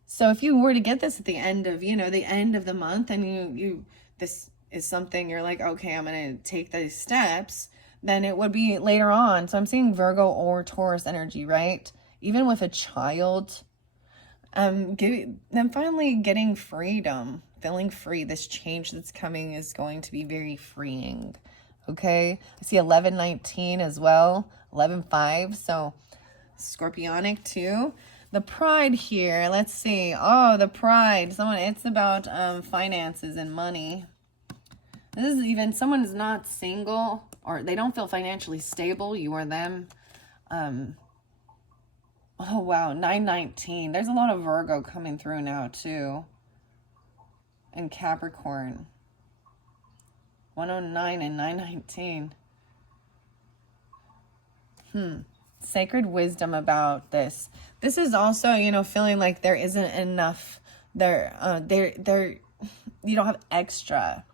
So if you were to get this at the end of, you know, the end of the month, and this is something you're like, okay, I'm going to take these steps, then it would be later on. So I'm seeing Virgo or Taurus energy, right? Even with a child, then finally getting freedom, feeling free. This change that's coming is going to be very freeing. Okay. I see 11-19 as well. 11-5. So Scorpionic too. The pride here, let's see. Oh, the pride. It's about finances and money. This is even, someone is not single or they don't feel financially stable, you or them. Oh, wow, 9-19. There's a lot of Virgo coming through now, too. And Capricorn. 109 and 919. Sacred wisdom about this. This is also, you know, feeling like there isn't enough. You don't have extra.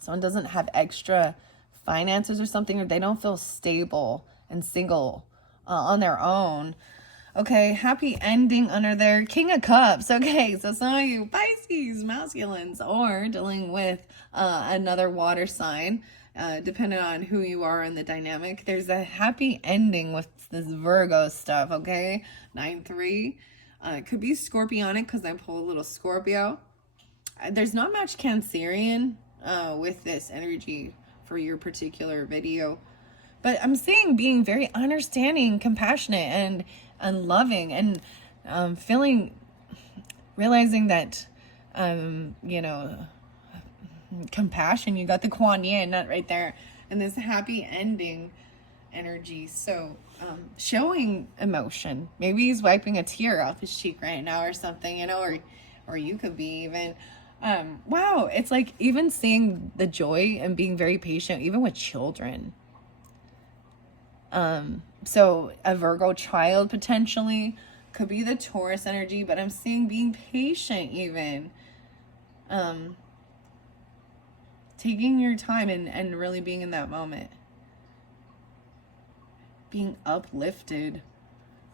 Someone doesn't have extra finances or something, or they don't feel stable and single on their own. Okay, happy ending under their King of Cups. Okay, so some of you Pisces, masculines, or dealing with another water sign, depending on who you are in the dynamic. There's a happy ending with this Virgo stuff, okay? 9-3. It could be Scorpionic because I pull a little Scorpio. There's not much Cancerian with this energy for your particular video. But I'm seeing being very understanding, compassionate, and loving, and realizing that, you know, compassion, you got the Kuan Yin nut right there, and this happy ending energy. So showing emotion. Maybe he's wiping a tear off his cheek right now or something, you know, or you could be even, wow, it's like even seeing the joy and being very patient, even with children. So a Virgo child potentially could be the Taurus energy, but I'm seeing being patient even. Taking your time and really being in that moment. Being uplifted.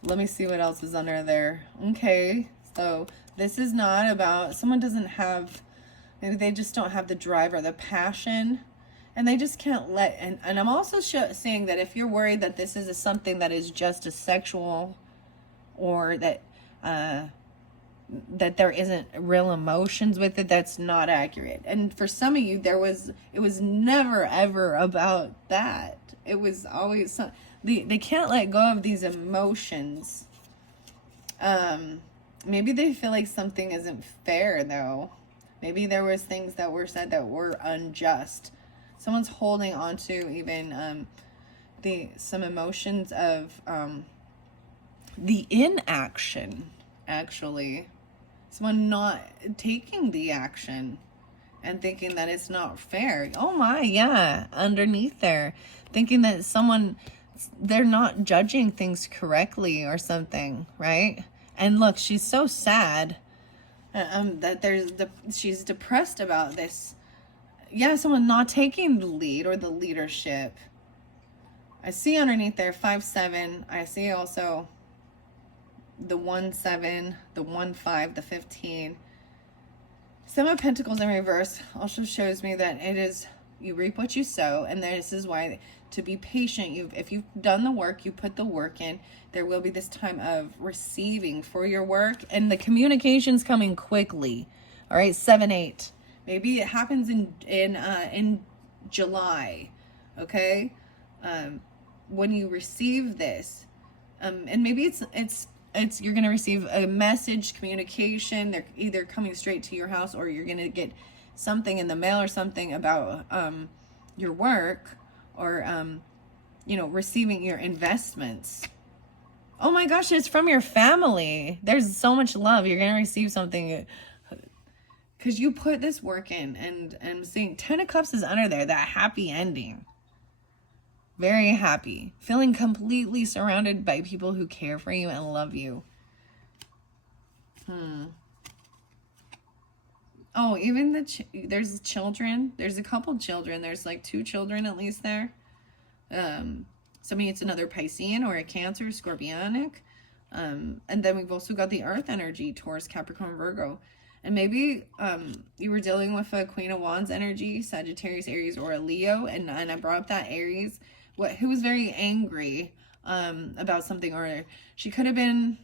Let me see what else is under there. Okay, so this is not about, someone doesn't have, maybe they just don't have the drive or the passion, and they just can't let, and I'm also saying that if you're worried that this is something that is just a sexual, or that there isn't real emotions with it, that's not accurate. And for some of you, it was never ever about that. It was always they can't let go of these emotions. Maybe they feel like something isn't fair though. Maybe there was things that were said that were unjust. Someone's holding on to even some emotions of the inaction, actually. Someone not taking the action and thinking that it's not fair. Oh my, yeah, underneath there, thinking that someone, they're not judging things correctly or something, right? And look, she's so sad that she's depressed about this. Yeah, someone not taking the lead or the leadership. I see underneath there 5-7. I see also the 1-7, the 1-5, the 15. Seven of Pentacles in reverse also shows me that it is, you reap what you sow, and this is why to be patient. If you've done the work, you put the work in, there will be this time of receiving for your work, and the communication's coming quickly. All right, 7-8. Maybe it happens in July, okay? When you receive this, and maybe it's you're going to receive a message, communication. They're either coming straight to your house, or you're going to get something in the mail or something about your work, or you know, receiving your investments. Oh my gosh, it's from your family. There's so much love. You're going to receive something because you put this work in, and I'm seeing 10 of Cups is under there, that happy ending. Very happy, feeling completely surrounded by people who care for you and love you. Oh, even there's children. There's a couple children. There's like 2 children at least there. Somebody, it's another Piscean or a Cancer, Scorpionic. And then we've also got the Earth energy, Taurus, Capricorn, Virgo. And maybe you were dealing with a Queen of Wands energy, Sagittarius, Aries, or a Leo. And I brought up that Aries, who was very angry about something, or she could have been,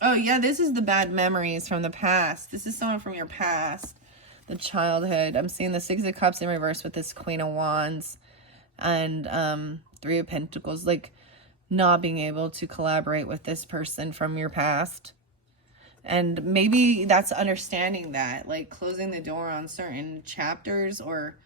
oh yeah, this is the bad memories from the past. This is someone from your past, the childhood. I'm seeing the 6 of Cups in reverse with this Queen of Wands, and 3 of Pentacles, like not being able to collaborate with this person from your past. And maybe that's understanding that, like closing the door on certain chapters, or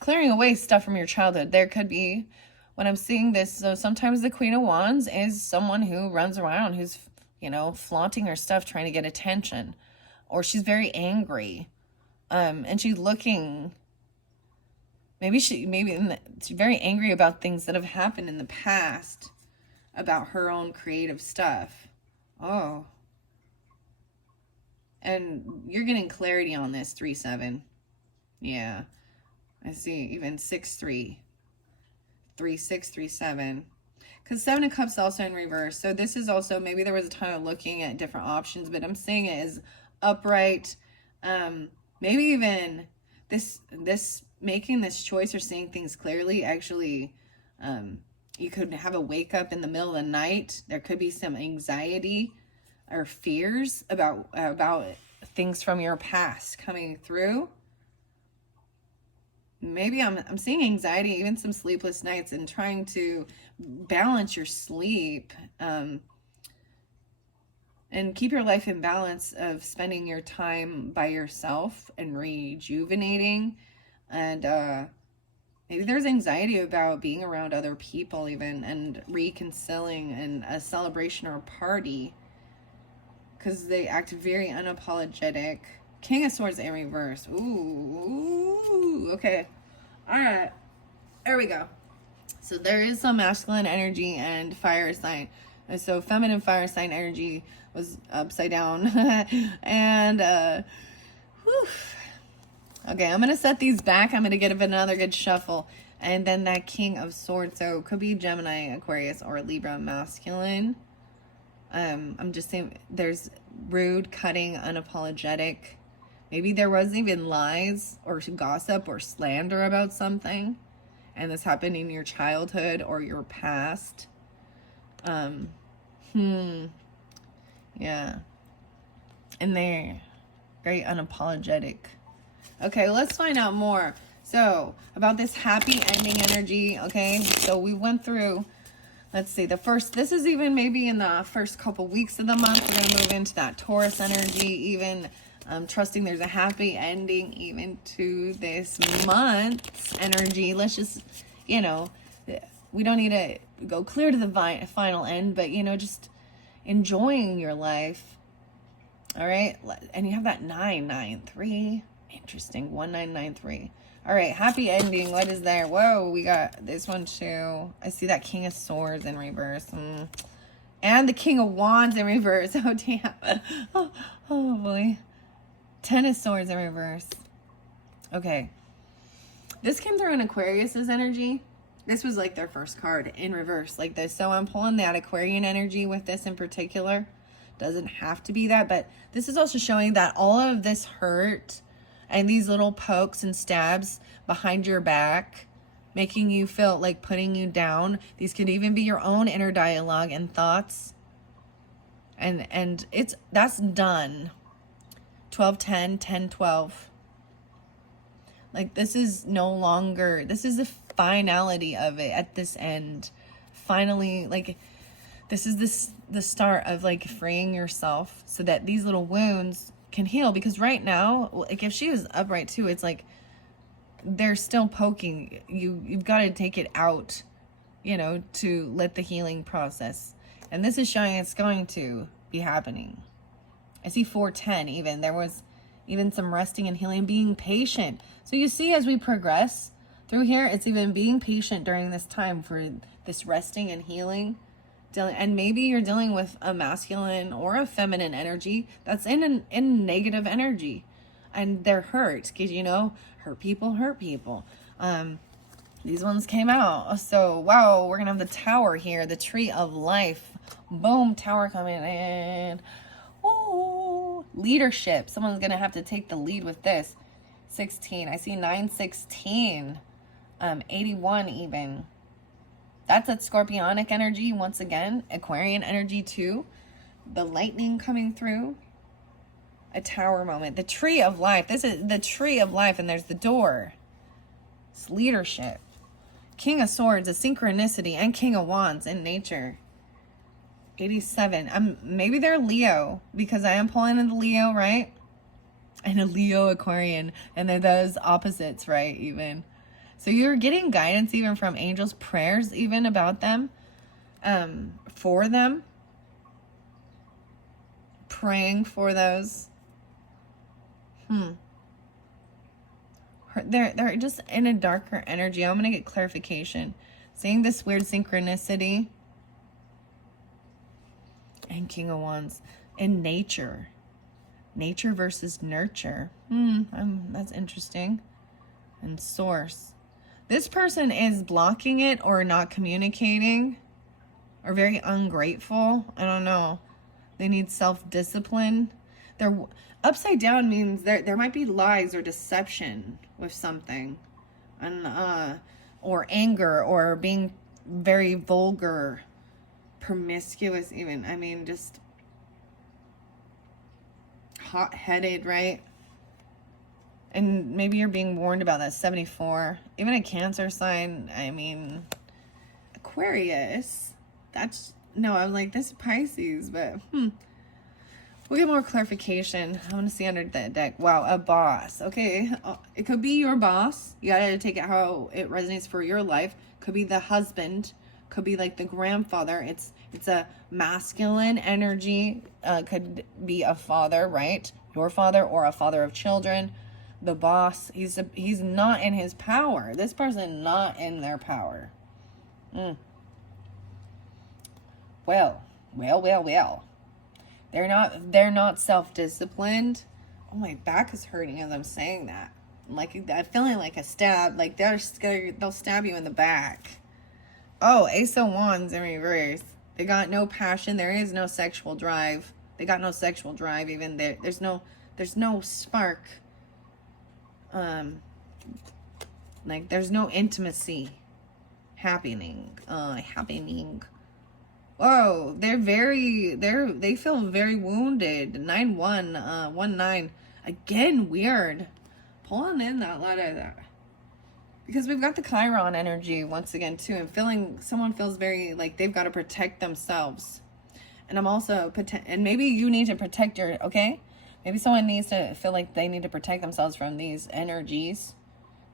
clearing away stuff from your childhood. There could be, when I'm seeing this, so sometimes the Queen of Wands is someone who runs around, who's, you know, flaunting her stuff, trying to get attention, or she's very angry, and she's looking, she's very angry about things that have happened in the past, about her own creative stuff. Oh, and you're getting clarity on this 3-7. Yeah, I see even 6-3, 3-6, 3-7, because 7 of Cups also in reverse. So this is also, maybe there was a time of looking at different options, but I'm seeing it as upright. Maybe even this making this choice or seeing things clearly, actually, you could have a wake up in the middle of the night. There could be some anxiety or fears about things from your past coming through. Maybe I'm seeing anxiety, even some sleepless nights, and trying to balance your sleep, and keep your life in balance of spending your time by yourself and rejuvenating. And maybe there's anxiety about being around other people even, and reconciling and a celebration or a party, because they act very unapologetic. King of Swords in reverse. Ooh, okay. All right. There we go. So there is some masculine energy and fire sign. And so feminine fire sign energy was upside down. And, whew. Okay, I'm going to set these back. I'm going to give another good shuffle. And then that King of Swords. So it could be Gemini, Aquarius, or Libra masculine. I'm just saying there's rude, cutting, unapologetic. Maybe there was even lies or gossip or slander about something, and this happened in your childhood or your past. Yeah. And they're very unapologetic. Okay, let's find out more. So, about this happy ending energy, okay? So we went through, let's see, this is even maybe in the first couple weeks of the month. We're going to move into that Taurus energy, even trusting there's a happy ending even to this month's energy. Let's just, you know, we don't need to go clear to the final end, but, you know, just enjoying your life. All right. And you have that 993. Interesting. 1993. All right. Happy ending. What is there? Whoa. We got this one too. I see that King of Swords in reverse. And the King of Wands in reverse. Oh, damn. Oh boy. 10 of Swords in reverse. Okay. This came through in Aquarius's energy. This was like their first card in reverse like this. So I'm pulling that Aquarian energy with this in particular. Doesn't have to be that, but this is also showing that all of this hurt and these little pokes and stabs behind your back, making you feel like putting you down. These could even be your own inner dialogue and thoughts. And that's done. 12, 10, 10, 12. Like this is no longer, this is the finality of it at this end. Finally, like this is the start of like freeing yourself so that these little wounds can heal. Because right now, like if she was upright too, it's like they're still poking. You've got to take it out, you know, to let the healing process. And this is showing it's going to be happening. I see 410 even. There was even some resting and healing, being patient. So you see as we progress through here, it's even being patient during this time for this resting and healing. And maybe you're dealing with a masculine or a feminine energy that's in negative energy. And they're hurt because, you know, hurt people. These ones came out. So, wow, we're going to have the Tower here. The Tree of Life. Boom, Tower coming in. Ooh, leadership. Someone's going to have to take the lead with this. 16. I see 916. 81 even. That's that Scorpionic energy once again. Aquarian energy too. The lightning coming through. A Tower moment. The Tree of Life. This is the Tree of Life and there's the door. It's leadership. King of Swords, a synchronicity, and King of Wands in nature. 87. Maybe they're Leo because I am pulling in the Leo, right? And a Leo Aquarian. And they're those opposites, right? Even. So you're getting guidance even from angels, prayers even about them, for them. Praying for those. They're just in a darker energy. I'm going to get clarification. Seeing this weird synchronicity. And King of Wands. In nature. Nature versus nurture. That's interesting. And Source. This person is blocking it or not communicating. Or very ungrateful. I don't know. They need self-discipline. They're upside down means there might be lies or deception with something. And or anger or being very vulgar, promiscuous even. I mean, just hot-headed, right? And maybe you're being warned about that. 74. Even a Cancer sign. I mean, Aquarius. That's, no, I'm like, this is Pisces, but we'll get more clarification. I want to see under the deck. Wow, a boss. Okay, it could be your boss. You gotta take it how it resonates for your life. Could be the husband. Could be like the grandfather. It's a masculine energy. Could be a father, right? Your father or a father of children. The boss. He's not in his power. This person not in their power. Well. They're not self-disciplined. Oh, my back is hurting as I'm saying that. Like, I'm feeling like a stab. Like they'll stab you in the back. Oh, Ace of Wands in reverse. They got no passion. There is no sexual drive. They got no sexual drive even there. There's no spark. Like there's no intimacy happening. Whoa, they feel very wounded. 9-1, 1-9. Again, weird. Pulling in that lot of that. Because we've got the Chiron energy once again too. And someone feels very like they've got to protect themselves. And I'm also, and maybe you need to protect okay? Maybe someone needs to feel like they need to protect themselves from these energies.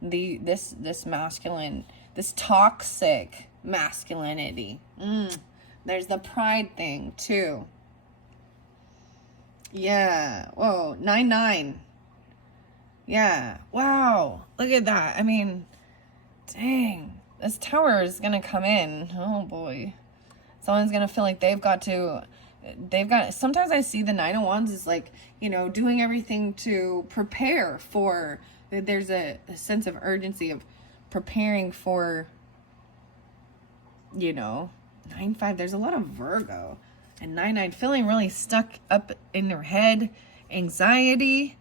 This masculine, this toxic masculinity. There's the pride thing too. Yeah. Whoa. 9-9. Yeah. Wow. Look at that. I mean, dang. This tower is going to come in. Oh, boy. Someone's going to feel like sometimes I see the 9 of Wands as like, doing everything to prepare for, there's a sense of urgency of preparing for, 9-5. There's a lot of Virgo. And 9-9 feeling really stuck up in their head, anxiety,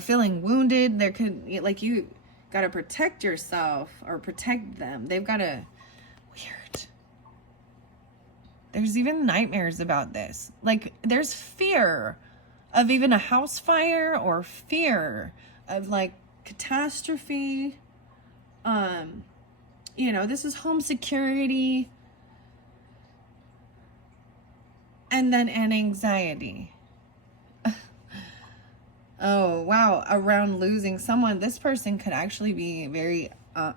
feeling wounded. There could, you got to protect yourself or protect them. They've got to, weird. There's even nightmares about this. Like, there's fear of even a house fire or fear of like catastrophe. This is home security. And then an anxiety. Oh, wow. Around losing someone. This person could actually be very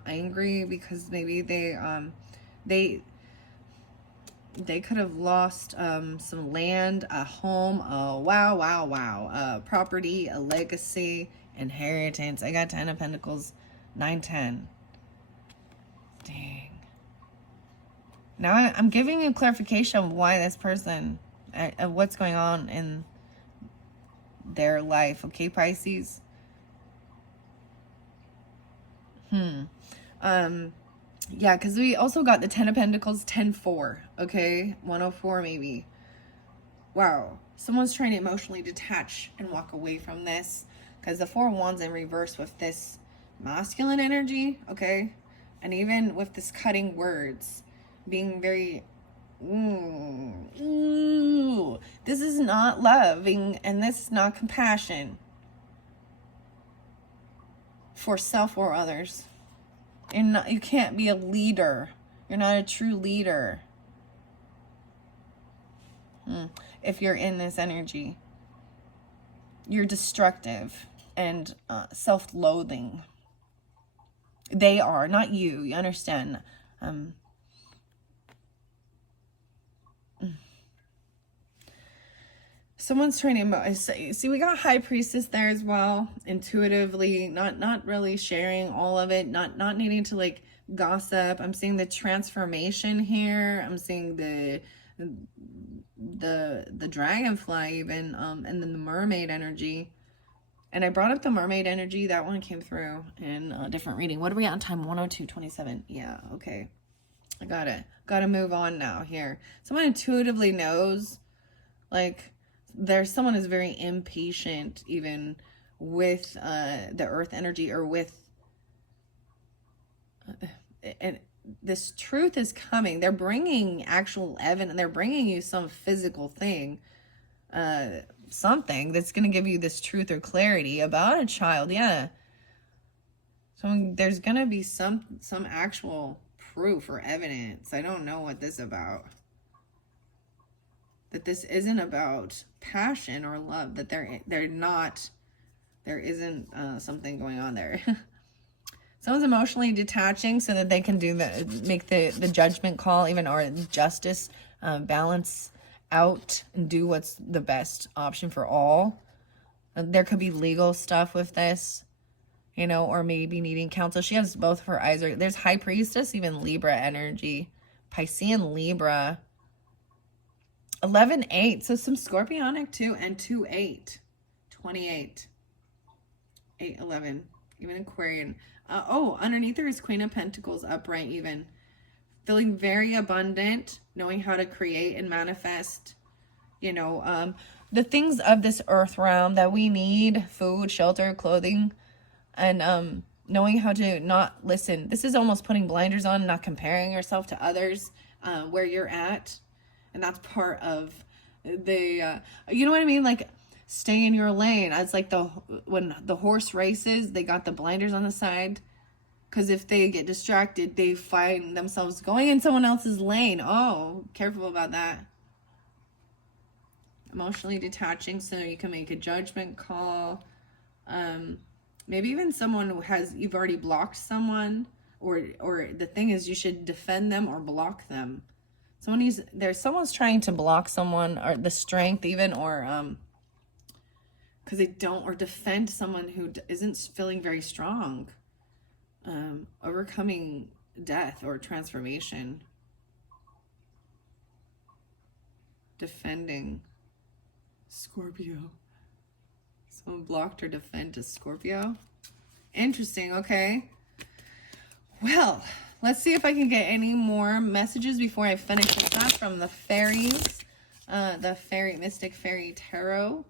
angry because maybe they could have lost some land, a home, property, a legacy, inheritance. I got 10 of Pentacles, 9-10. Dang. Now I'm giving you clarification of why this person, of what's going on in their life. Okay, Pisces? Yeah, because we also got the 10 of Pentacles, 10-4. Okay, 104 maybe. Wow. Someone's trying to emotionally detach and walk away from this. Because the 4 of Wands in reverse with this masculine energy, okay? And even with this cutting words, being very, this is not loving and this is not compassion for self or others. You can't be a leader. You're not a true leader. If you're in this energy, you're destructive and self-loathing. They are, not you. You understand? Someone's trying to see, we got High Priestess there as well. Intuitively, not really sharing all of it, not needing to like gossip. I'm seeing the transformation here. I'm seeing the dragonfly even, and then the mermaid energy. And I brought up the mermaid energy. That one came through in a different reading. What are we at on time? 102:27. Yeah, okay. I gotta move on now here. Someone intuitively knows, like, there's someone who's very impatient even with the earth energy or with and this truth is coming. They're bringing actual evidence. They're bringing you some physical thing, something that's going to give you this truth or clarity about a child. Yeah. So there's going to be some actual proof or evidence. I don't know what this is about. That this isn't about passion or love, that there isn't something going on there. Someone's emotionally detaching so that they can make the judgment call, even, or justice, balance out and do what's the best option for all. There could be legal stuff with this, or maybe needing counsel. She has both of her eyes. There's High Priestess, even Libra energy, Piscean Libra. 11-8, so some Scorpionic too, and 2-8, 28, 8-11, even Aquarian. Underneath there is Queen of Pentacles upright, even feeling very abundant, knowing how to create and manifest, the things of this earth realm that we need: food, shelter, clothing, and knowing how to not listen. This is almost putting blinders on, not comparing yourself to others, where you're at. And that's part of the, you know what I mean? Like, stay in your lane. It's like when the horse races, they got the blinders on the side. Because if they get distracted, they find themselves going in someone else's lane. Oh, careful about that. Emotionally detaching so you can make a judgment call. Maybe even someone you've already blocked someone. Or the thing is, you should defend them or block them. Someone's trying to block someone, or the strength even, or because they don't, or defend someone who isn't feeling very strong. Overcoming death or transformation. Defending Scorpio. Someone blocked or defend to Scorpio. Interesting. Okay. Well, let's see if I can get any more messages before I finish this up from the fairies. The Mystic Fairy Tarot.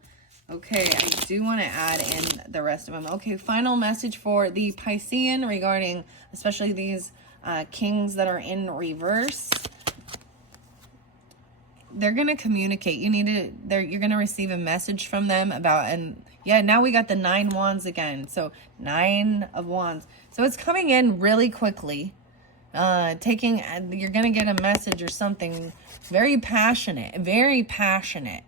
Okay, I do want to add in the rest of them. Okay, final message for the Piscean regarding especially these kings that are in reverse. They're going to communicate. You're going to receive a message from them about, and yeah, now we got the 9 wands again. So 9 of wands. So it's coming in really quickly. You're going to get a message or something very passionate, very passionate.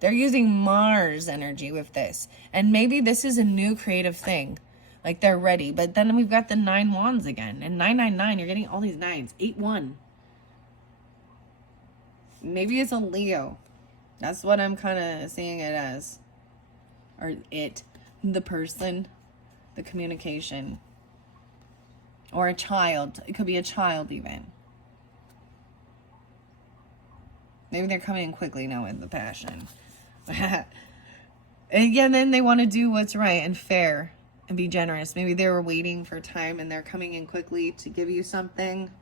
They're using Mars energy with this. And maybe this is a new creative thing. Like they're ready. But then we've got the 9 wands again. And 999, you're getting all these 9s. 8-1. Maybe it's a Leo. That's what I'm kind of seeing it as. Or the person, the communication. Or a child. It could be a child even. Maybe they're coming in quickly now with the passion. And yeah, then they want to do what's right and fair and be generous. Maybe they were waiting for time and they're coming in quickly to give you something.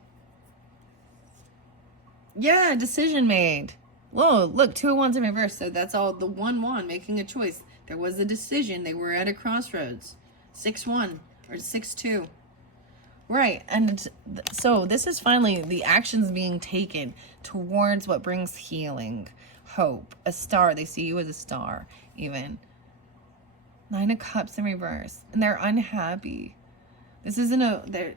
Yeah, decision made. Whoa, look, 2 of wands in reverse. So that's all the 1 wand making a choice. There was a decision. They were at a crossroads. 6-1 or 6-2. Right, and so this is finally the actions being taken towards what brings healing, hope, a star. They see you as a star, even. 9 of Cups in reverse, and they're unhappy. This isn't they're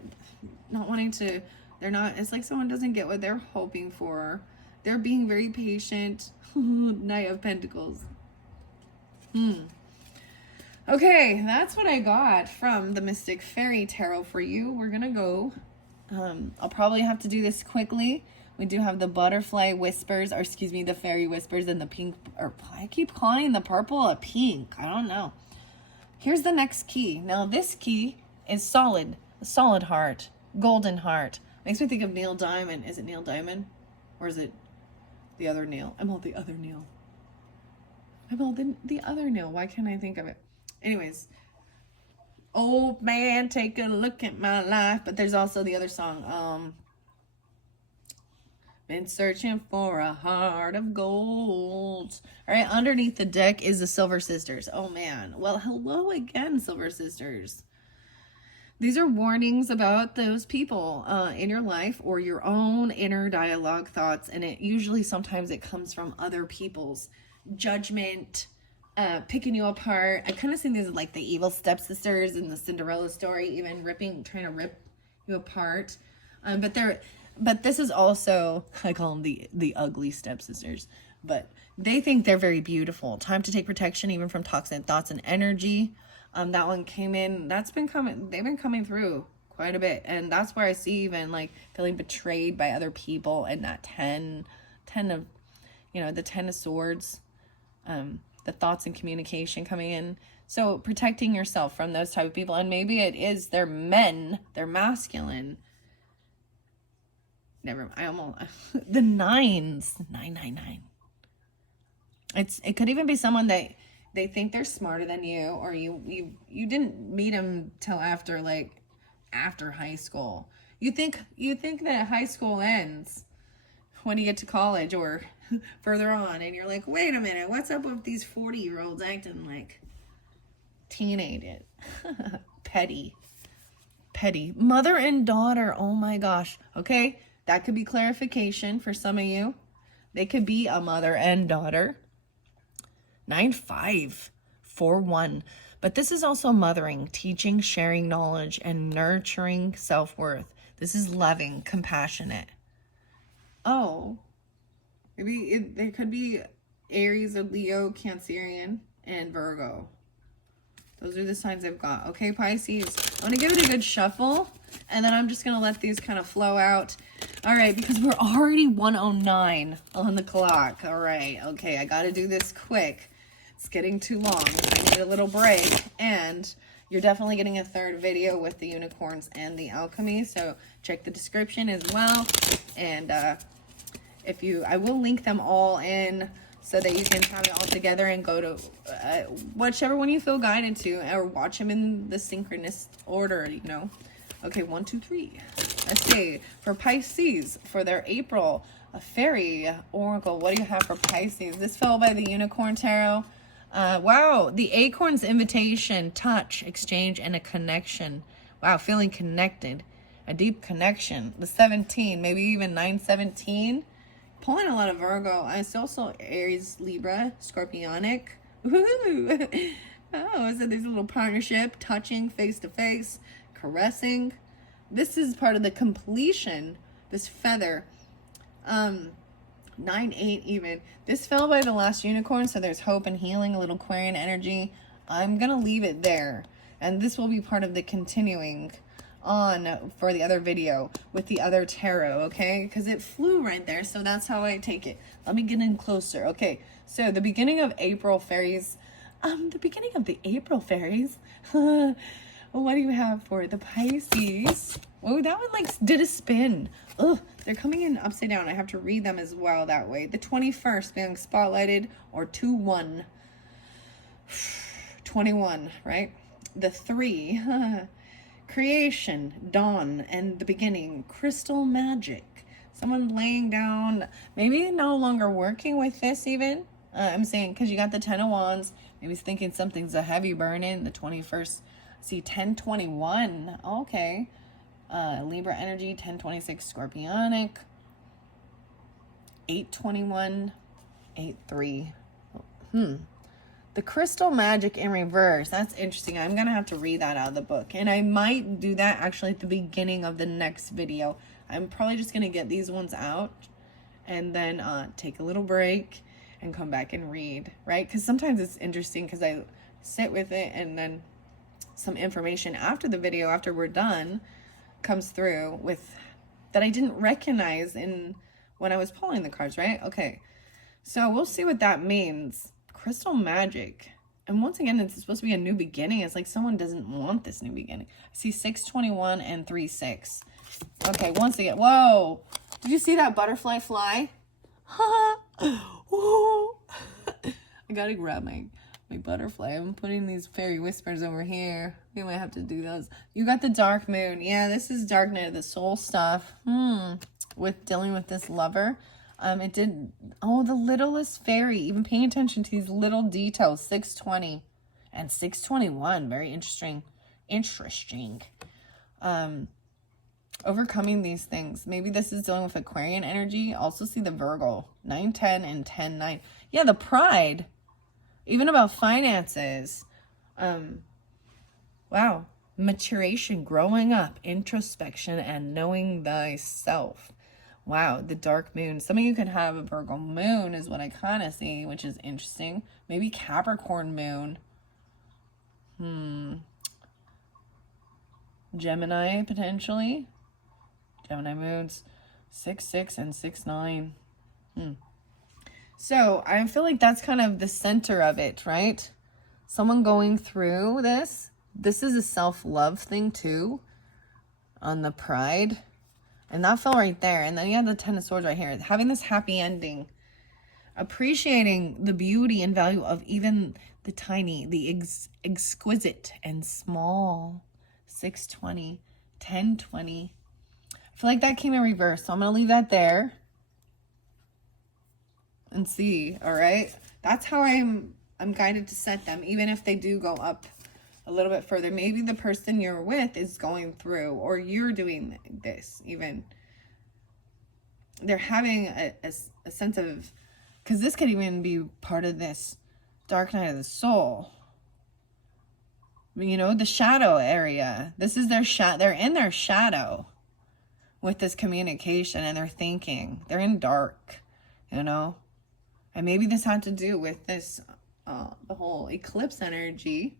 not wanting to, it's like someone doesn't get what they're hoping for. They're being very patient. Knight of Pentacles. Okay, that's what I got from the Mystic Fairy Tarot for you. We're going to go. I'll probably have to do this quickly. We do have the Butterfly Whispers, or excuse me, the Fairy Whispers and the pink, or I keep calling the purple a pink. I don't know. Here's the next key. Now, this key is solid. A solid heart. Golden heart. Makes me think of Neil Diamond. Is it Neil Diamond? Or is it the other Neil? I'm all the other Neil. I'm all the other Neil. Why can't I think of it? Anyways, old man, take a look at my life. But there's also the other song. Been searching for a heart of gold. All right, underneath the deck is the Silver Sisters. Oh, man. Well, hello again, Silver Sisters. These are warnings about those people in your life or your own inner dialogue thoughts. And sometimes it comes from other people's judgment, picking you apart. I kind of see these as like the evil stepsisters in the Cinderella story, even trying to rip you apart. But this is also, I call them the ugly stepsisters, but they think they're very beautiful. Time to take protection even from toxic thoughts and energy. That one came in. They've been coming through quite a bit, and that's where I see even like feeling betrayed by other people, and that 10 of, the 10 of Swords. The thoughts and communication coming in. So protecting yourself from those type of people. And maybe it is they're men, they're masculine. The 9s, 999. It could even be someone that they think they're smarter than you, or you didn't meet them till after high school. You think that high school ends when you get to college or further on, and you're like, wait a minute, what's up with these 40-year-olds acting like teenagers? Petty. Mother and daughter. Oh my gosh. Okay, that could be clarification for some of you. They could be a mother and daughter. 9-5, 4-1. But this is also mothering, teaching, sharing knowledge, and nurturing self-worth. This is loving, compassionate. Oh, maybe there could be Aries or Leo, Cancerian, and Virgo. Those are the signs I've got. Okay, Pisces. I'm going to give it a good shuffle, and then I'm just going to let these kind of flow out. All right, because we're already 1:09 on the clock. All right, okay, I got to do this quick. It's getting too long. I need a little break. And you're definitely getting a third video with the unicorns and the alchemy. So check the description as well. And I will link them all in so that you can have it all together and go to whichever one you feel guided to, or watch them in the synchronous order, you know. Okay, 1, 2, 3. Let's see. For Pisces, for their April, a fairy oracle. What do you have for Pisces? This fell by the Unicorn Tarot. Wow, the acorn's invitation, touch, exchange, and a connection. Wow, feeling connected. A deep connection. The 17, maybe even 917. Pulling a lot of Virgo. It's also Aries, Libra, Scorpionic. Woohoo! Oh, so there's a little partnership, touching face to face, caressing. This is part of the completion. This feather. 9, 8 even. This fell by the last unicorn, so there's hope and healing, a little Aquarian energy. I'm gonna leave it there, and this will be part of the continuing on for the other video with the other tarot, okay? Because it flew right there, so that's how I take it. Let me get in closer. Okay, so the beginning of April fairies. The beginning of the April fairies. Well, what do you have for the Pisces? Oh, that one like did a spin. Ugh, they're coming in upside down. I have to read them as well that way. The 21st being spotlighted, or 2-1. 21, right? The 3. Creation, dawn, and the beginning. Crystal magic. Someone laying down, maybe no longer working with this even. I'm saying, because you got the 10 of Wands. Maybe he's thinking something's a heavy burden. The 21st. See, 1021. Okay. Libra energy, 1026 Scorpionic. 821. 83. The crystal magic in reverse. That's interesting. I'm going to have to read that out of the book. And I might do that actually at the beginning of the next video. I'm probably just going to get these ones out and then take a little break and come back and read, right? Because sometimes it's interesting because I sit with it and then some information after the video, after we're done, comes through with that I didn't recognize in when I was pulling the cards, right? Okay. So we'll see what that means. Crystal magic. And once again, it's supposed to be a new beginning. It's like someone doesn't want this new beginning. I see 621 and 36. Okay, once again. Whoa. Did you see that butterfly fly? Whoa. I gotta grab my butterfly. I'm putting these fairy whispers over here. We might have to do those. You got the dark moon. Yeah, this is dark night of the soul stuff. With dealing with this lover. It did, the littlest fairy, even paying attention to these little details, 620 and 621, very interesting. Overcoming these things. Maybe this is dealing with Aquarian energy. Also see the Virgo, 910 and 10-9. Yeah, the pride, even about finances. Wow, maturation, growing up, introspection, and knowing thyself. Wow, the dark moon. Some of you could have a Virgo moon is what I kind of see, which is interesting. Maybe Capricorn moon. Gemini, potentially. Gemini moons. 6-6 and 6-9. So, I feel like that's kind of the center of it, right? Someone going through this. This is a self-love thing, too. On the pride. And that fell right there. And then you have the 10 of Swords right here. Having this happy ending. Appreciating the beauty and value of even the tiny, the exquisite and small. 620, 1020. I feel like that came in reverse. So I'm going to leave that there. And see. All right. That's how I'm guided to set them. Even if they do go up a little bit further. Maybe the person you're with is going through, or you're doing this even. They're having a sense of, because this could even be part of this dark night of the soul. You know, the shadow area. This is their they're in their shadow with this communication, and they're thinking. They're in dark, you know. And maybe this had to do with this, the whole eclipse energy.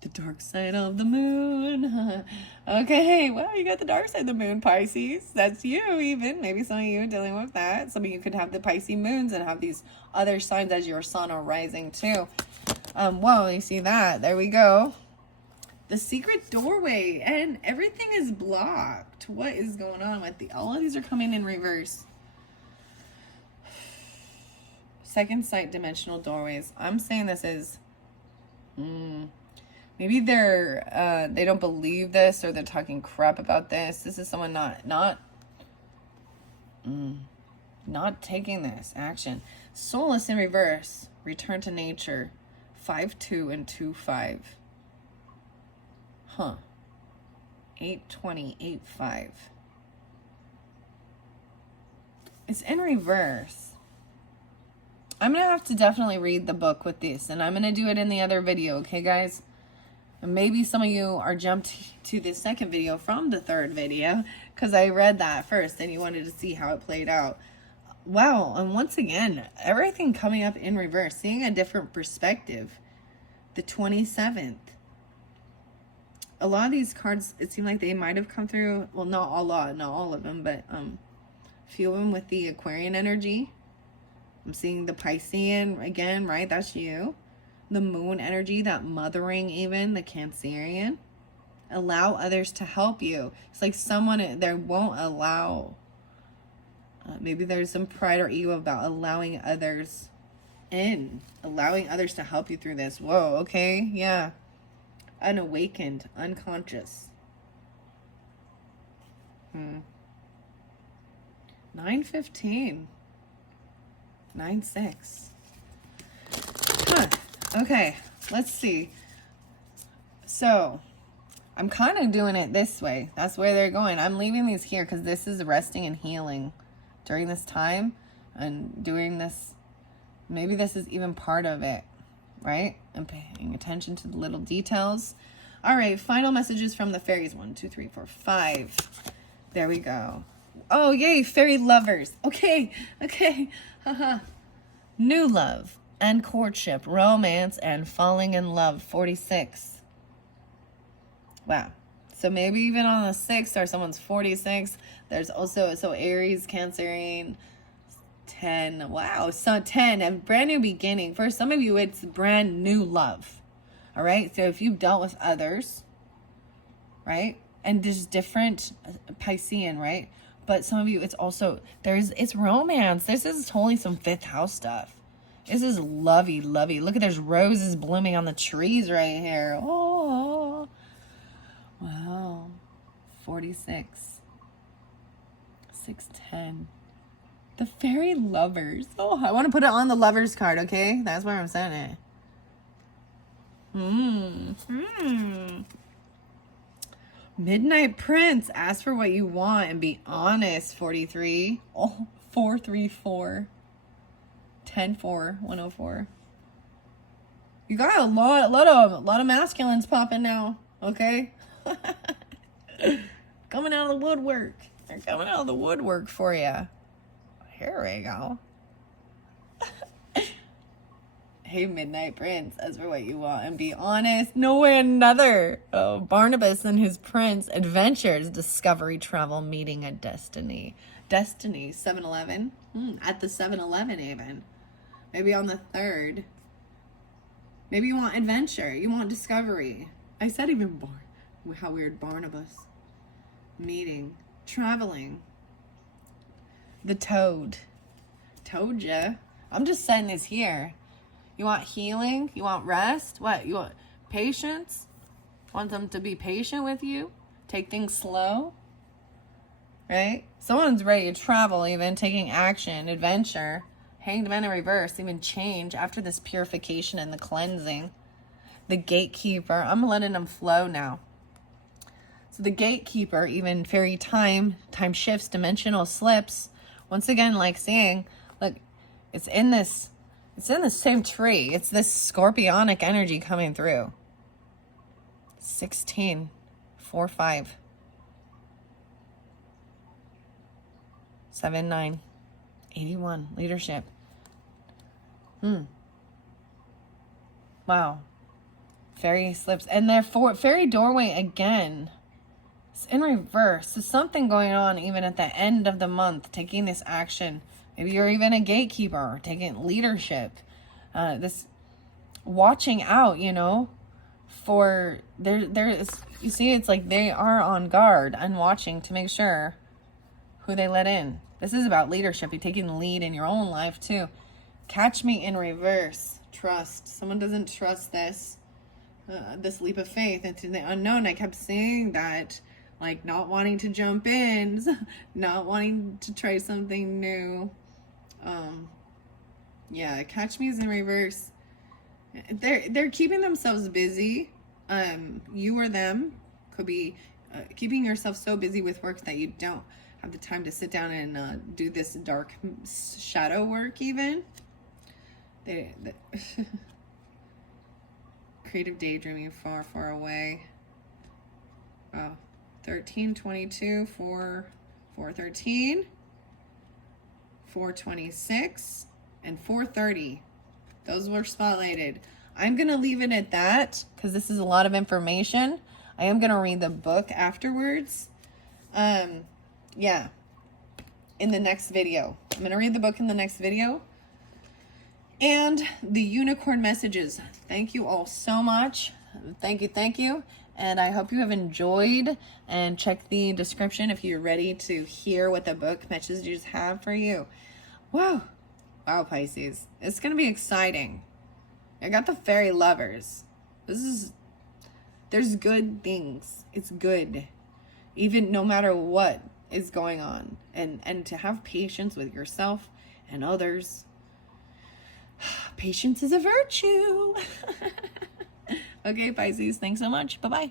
The dark side of the moon. Okay, well, you got the dark side of the moon, Pisces. That's you even. Maybe some of you dealing with that. Some of you could have the Pisces moons and have these other signs as your sun or rising too. Whoa, you see that? There we go. The secret doorway, and everything is blocked. What is going on with all of these are coming in reverse. Second sight dimensional doorways. I'm saying this is maybe they don't believe this, or they're talking crap about this. This is someone not taking this action. Soulless in reverse. Return to nature. 5-2 and 2-5. Huh. 8-20, 8-5. It's in reverse. I'm going to have to definitely read the book with this, and I'm going to do it in the other video, okay, guys? And maybe some of you are jumped to the second video from the third video, because I read that first, and you wanted to see how it played out. Wow, and once again, everything coming up in reverse, seeing a different perspective. The 27th. A lot of these cards, it seemed like they might have come through, well, not all of them, but a few of them with the Aquarian energy. I'm seeing the Piscean again, right? That's you. The moon energy, that mothering even, the Cancerian. Allow others to help you. It's like someone there won't allow. Maybe there's some pride or ego about allowing others in. Allowing others to help you through this. Whoa, okay, yeah. Unawakened, unconscious. 9-15. 9-6. Huh. Okay, let's see. So, I'm kind of doing it this way. That's where they're going. I'm leaving these here because this is resting and healing during this time and doing this. Maybe this is even part of it, right? And paying attention to the little details. All right, final messages from the fairies. 1, 2, 3, 4, 5. There we go. Oh, yay, fairy lovers. Okay. Haha. New love and courtship, romance and falling in love. 46. Wow. So maybe even on the 6th or someone's 46. There's also, so Aries, Cancerian, 10. Wow. So 10, a brand new beginning. For some of you, it's brand new love. All right. So if you've dealt with others, right? And there's different Piscean, right? But some of you, it's also, it's romance. This is totally some 5th house stuff. This is lovey. Look at, there's roses blooming on the trees right here. Oh, wow. 46. 6-10. The fairy lovers. Oh, I want to put it on the lovers card, okay? That's where I'm saying it. Midnight Prince, ask for what you want and be honest. 43. Oh, 434. 10-4, 104. You got a lot of masculines popping now, okay? Coming out of the woodwork. They're coming out of the woodwork for you. Here we go. Hey, Midnight Prince, ask for what you want and be honest. No way another. Oh, Barnabas and his prince, adventures, discovery, travel, meeting a destiny. Destiny, 7-Eleven. At the 7-Eleven even. Maybe on the 3rd. Maybe you want adventure. You want discovery. I said even how weird, Barnabas. Meeting. Traveling. The toad. Told ya. I'm just saying this here. You want healing? You want rest? What? You want patience? Want them to be patient with you? Take things slow? Right? Someone's ready to travel even, taking action, adventure. Hanged Man in reverse, even change after this purification and the cleansing. The gatekeeper. I'm letting them flow now. So the gatekeeper, even fairy time shifts, dimensional slips. Once again, like saying, look, it's in the same tree. It's this scorpionic energy coming through. 16, 4, 5. 7, 9. 81, leadership. Wow. Fairy slips. And their fairy doorway again. It's in reverse. There's something going on even at the end of the month, taking this action. Maybe you're even a gatekeeper, taking leadership. This watching out, you know, for there is, you see, it's like they are on guard and watching to make sure who they let in. This is about leadership. You're taking the lead in your own life too. Catch me in reverse. Trust. Someone doesn't trust this. This leap of faith into the unknown. I kept saying that, like not wanting to jump in, not wanting to try something new. Yeah, catch me is in reverse. They're keeping themselves busy. You or them could be keeping yourself so busy with work that you don't have the time to sit down and do this dark shadow work even. Creative daydreaming far, far away. Oh, 13, 22, 4, 413, 426, and 430. Those were spotlighted. I'm going to leave it at that because this is a lot of information. I am going to read the book afterwards. Yeah, in the next video. I'm going to read the book in the next video. And the unicorn messages. Thank you all so much. Thank you. And I hope you have enjoyed, and check the description if you're ready to hear what the book messages have for you. Wow, Pisces. It's going to be exciting. I got the fairy lovers. There's good things. It's good. Even no matter what is going on. And to have patience with yourself and others. Patience is a virtue. Okay, Pisces, thanks so much. Bye-bye.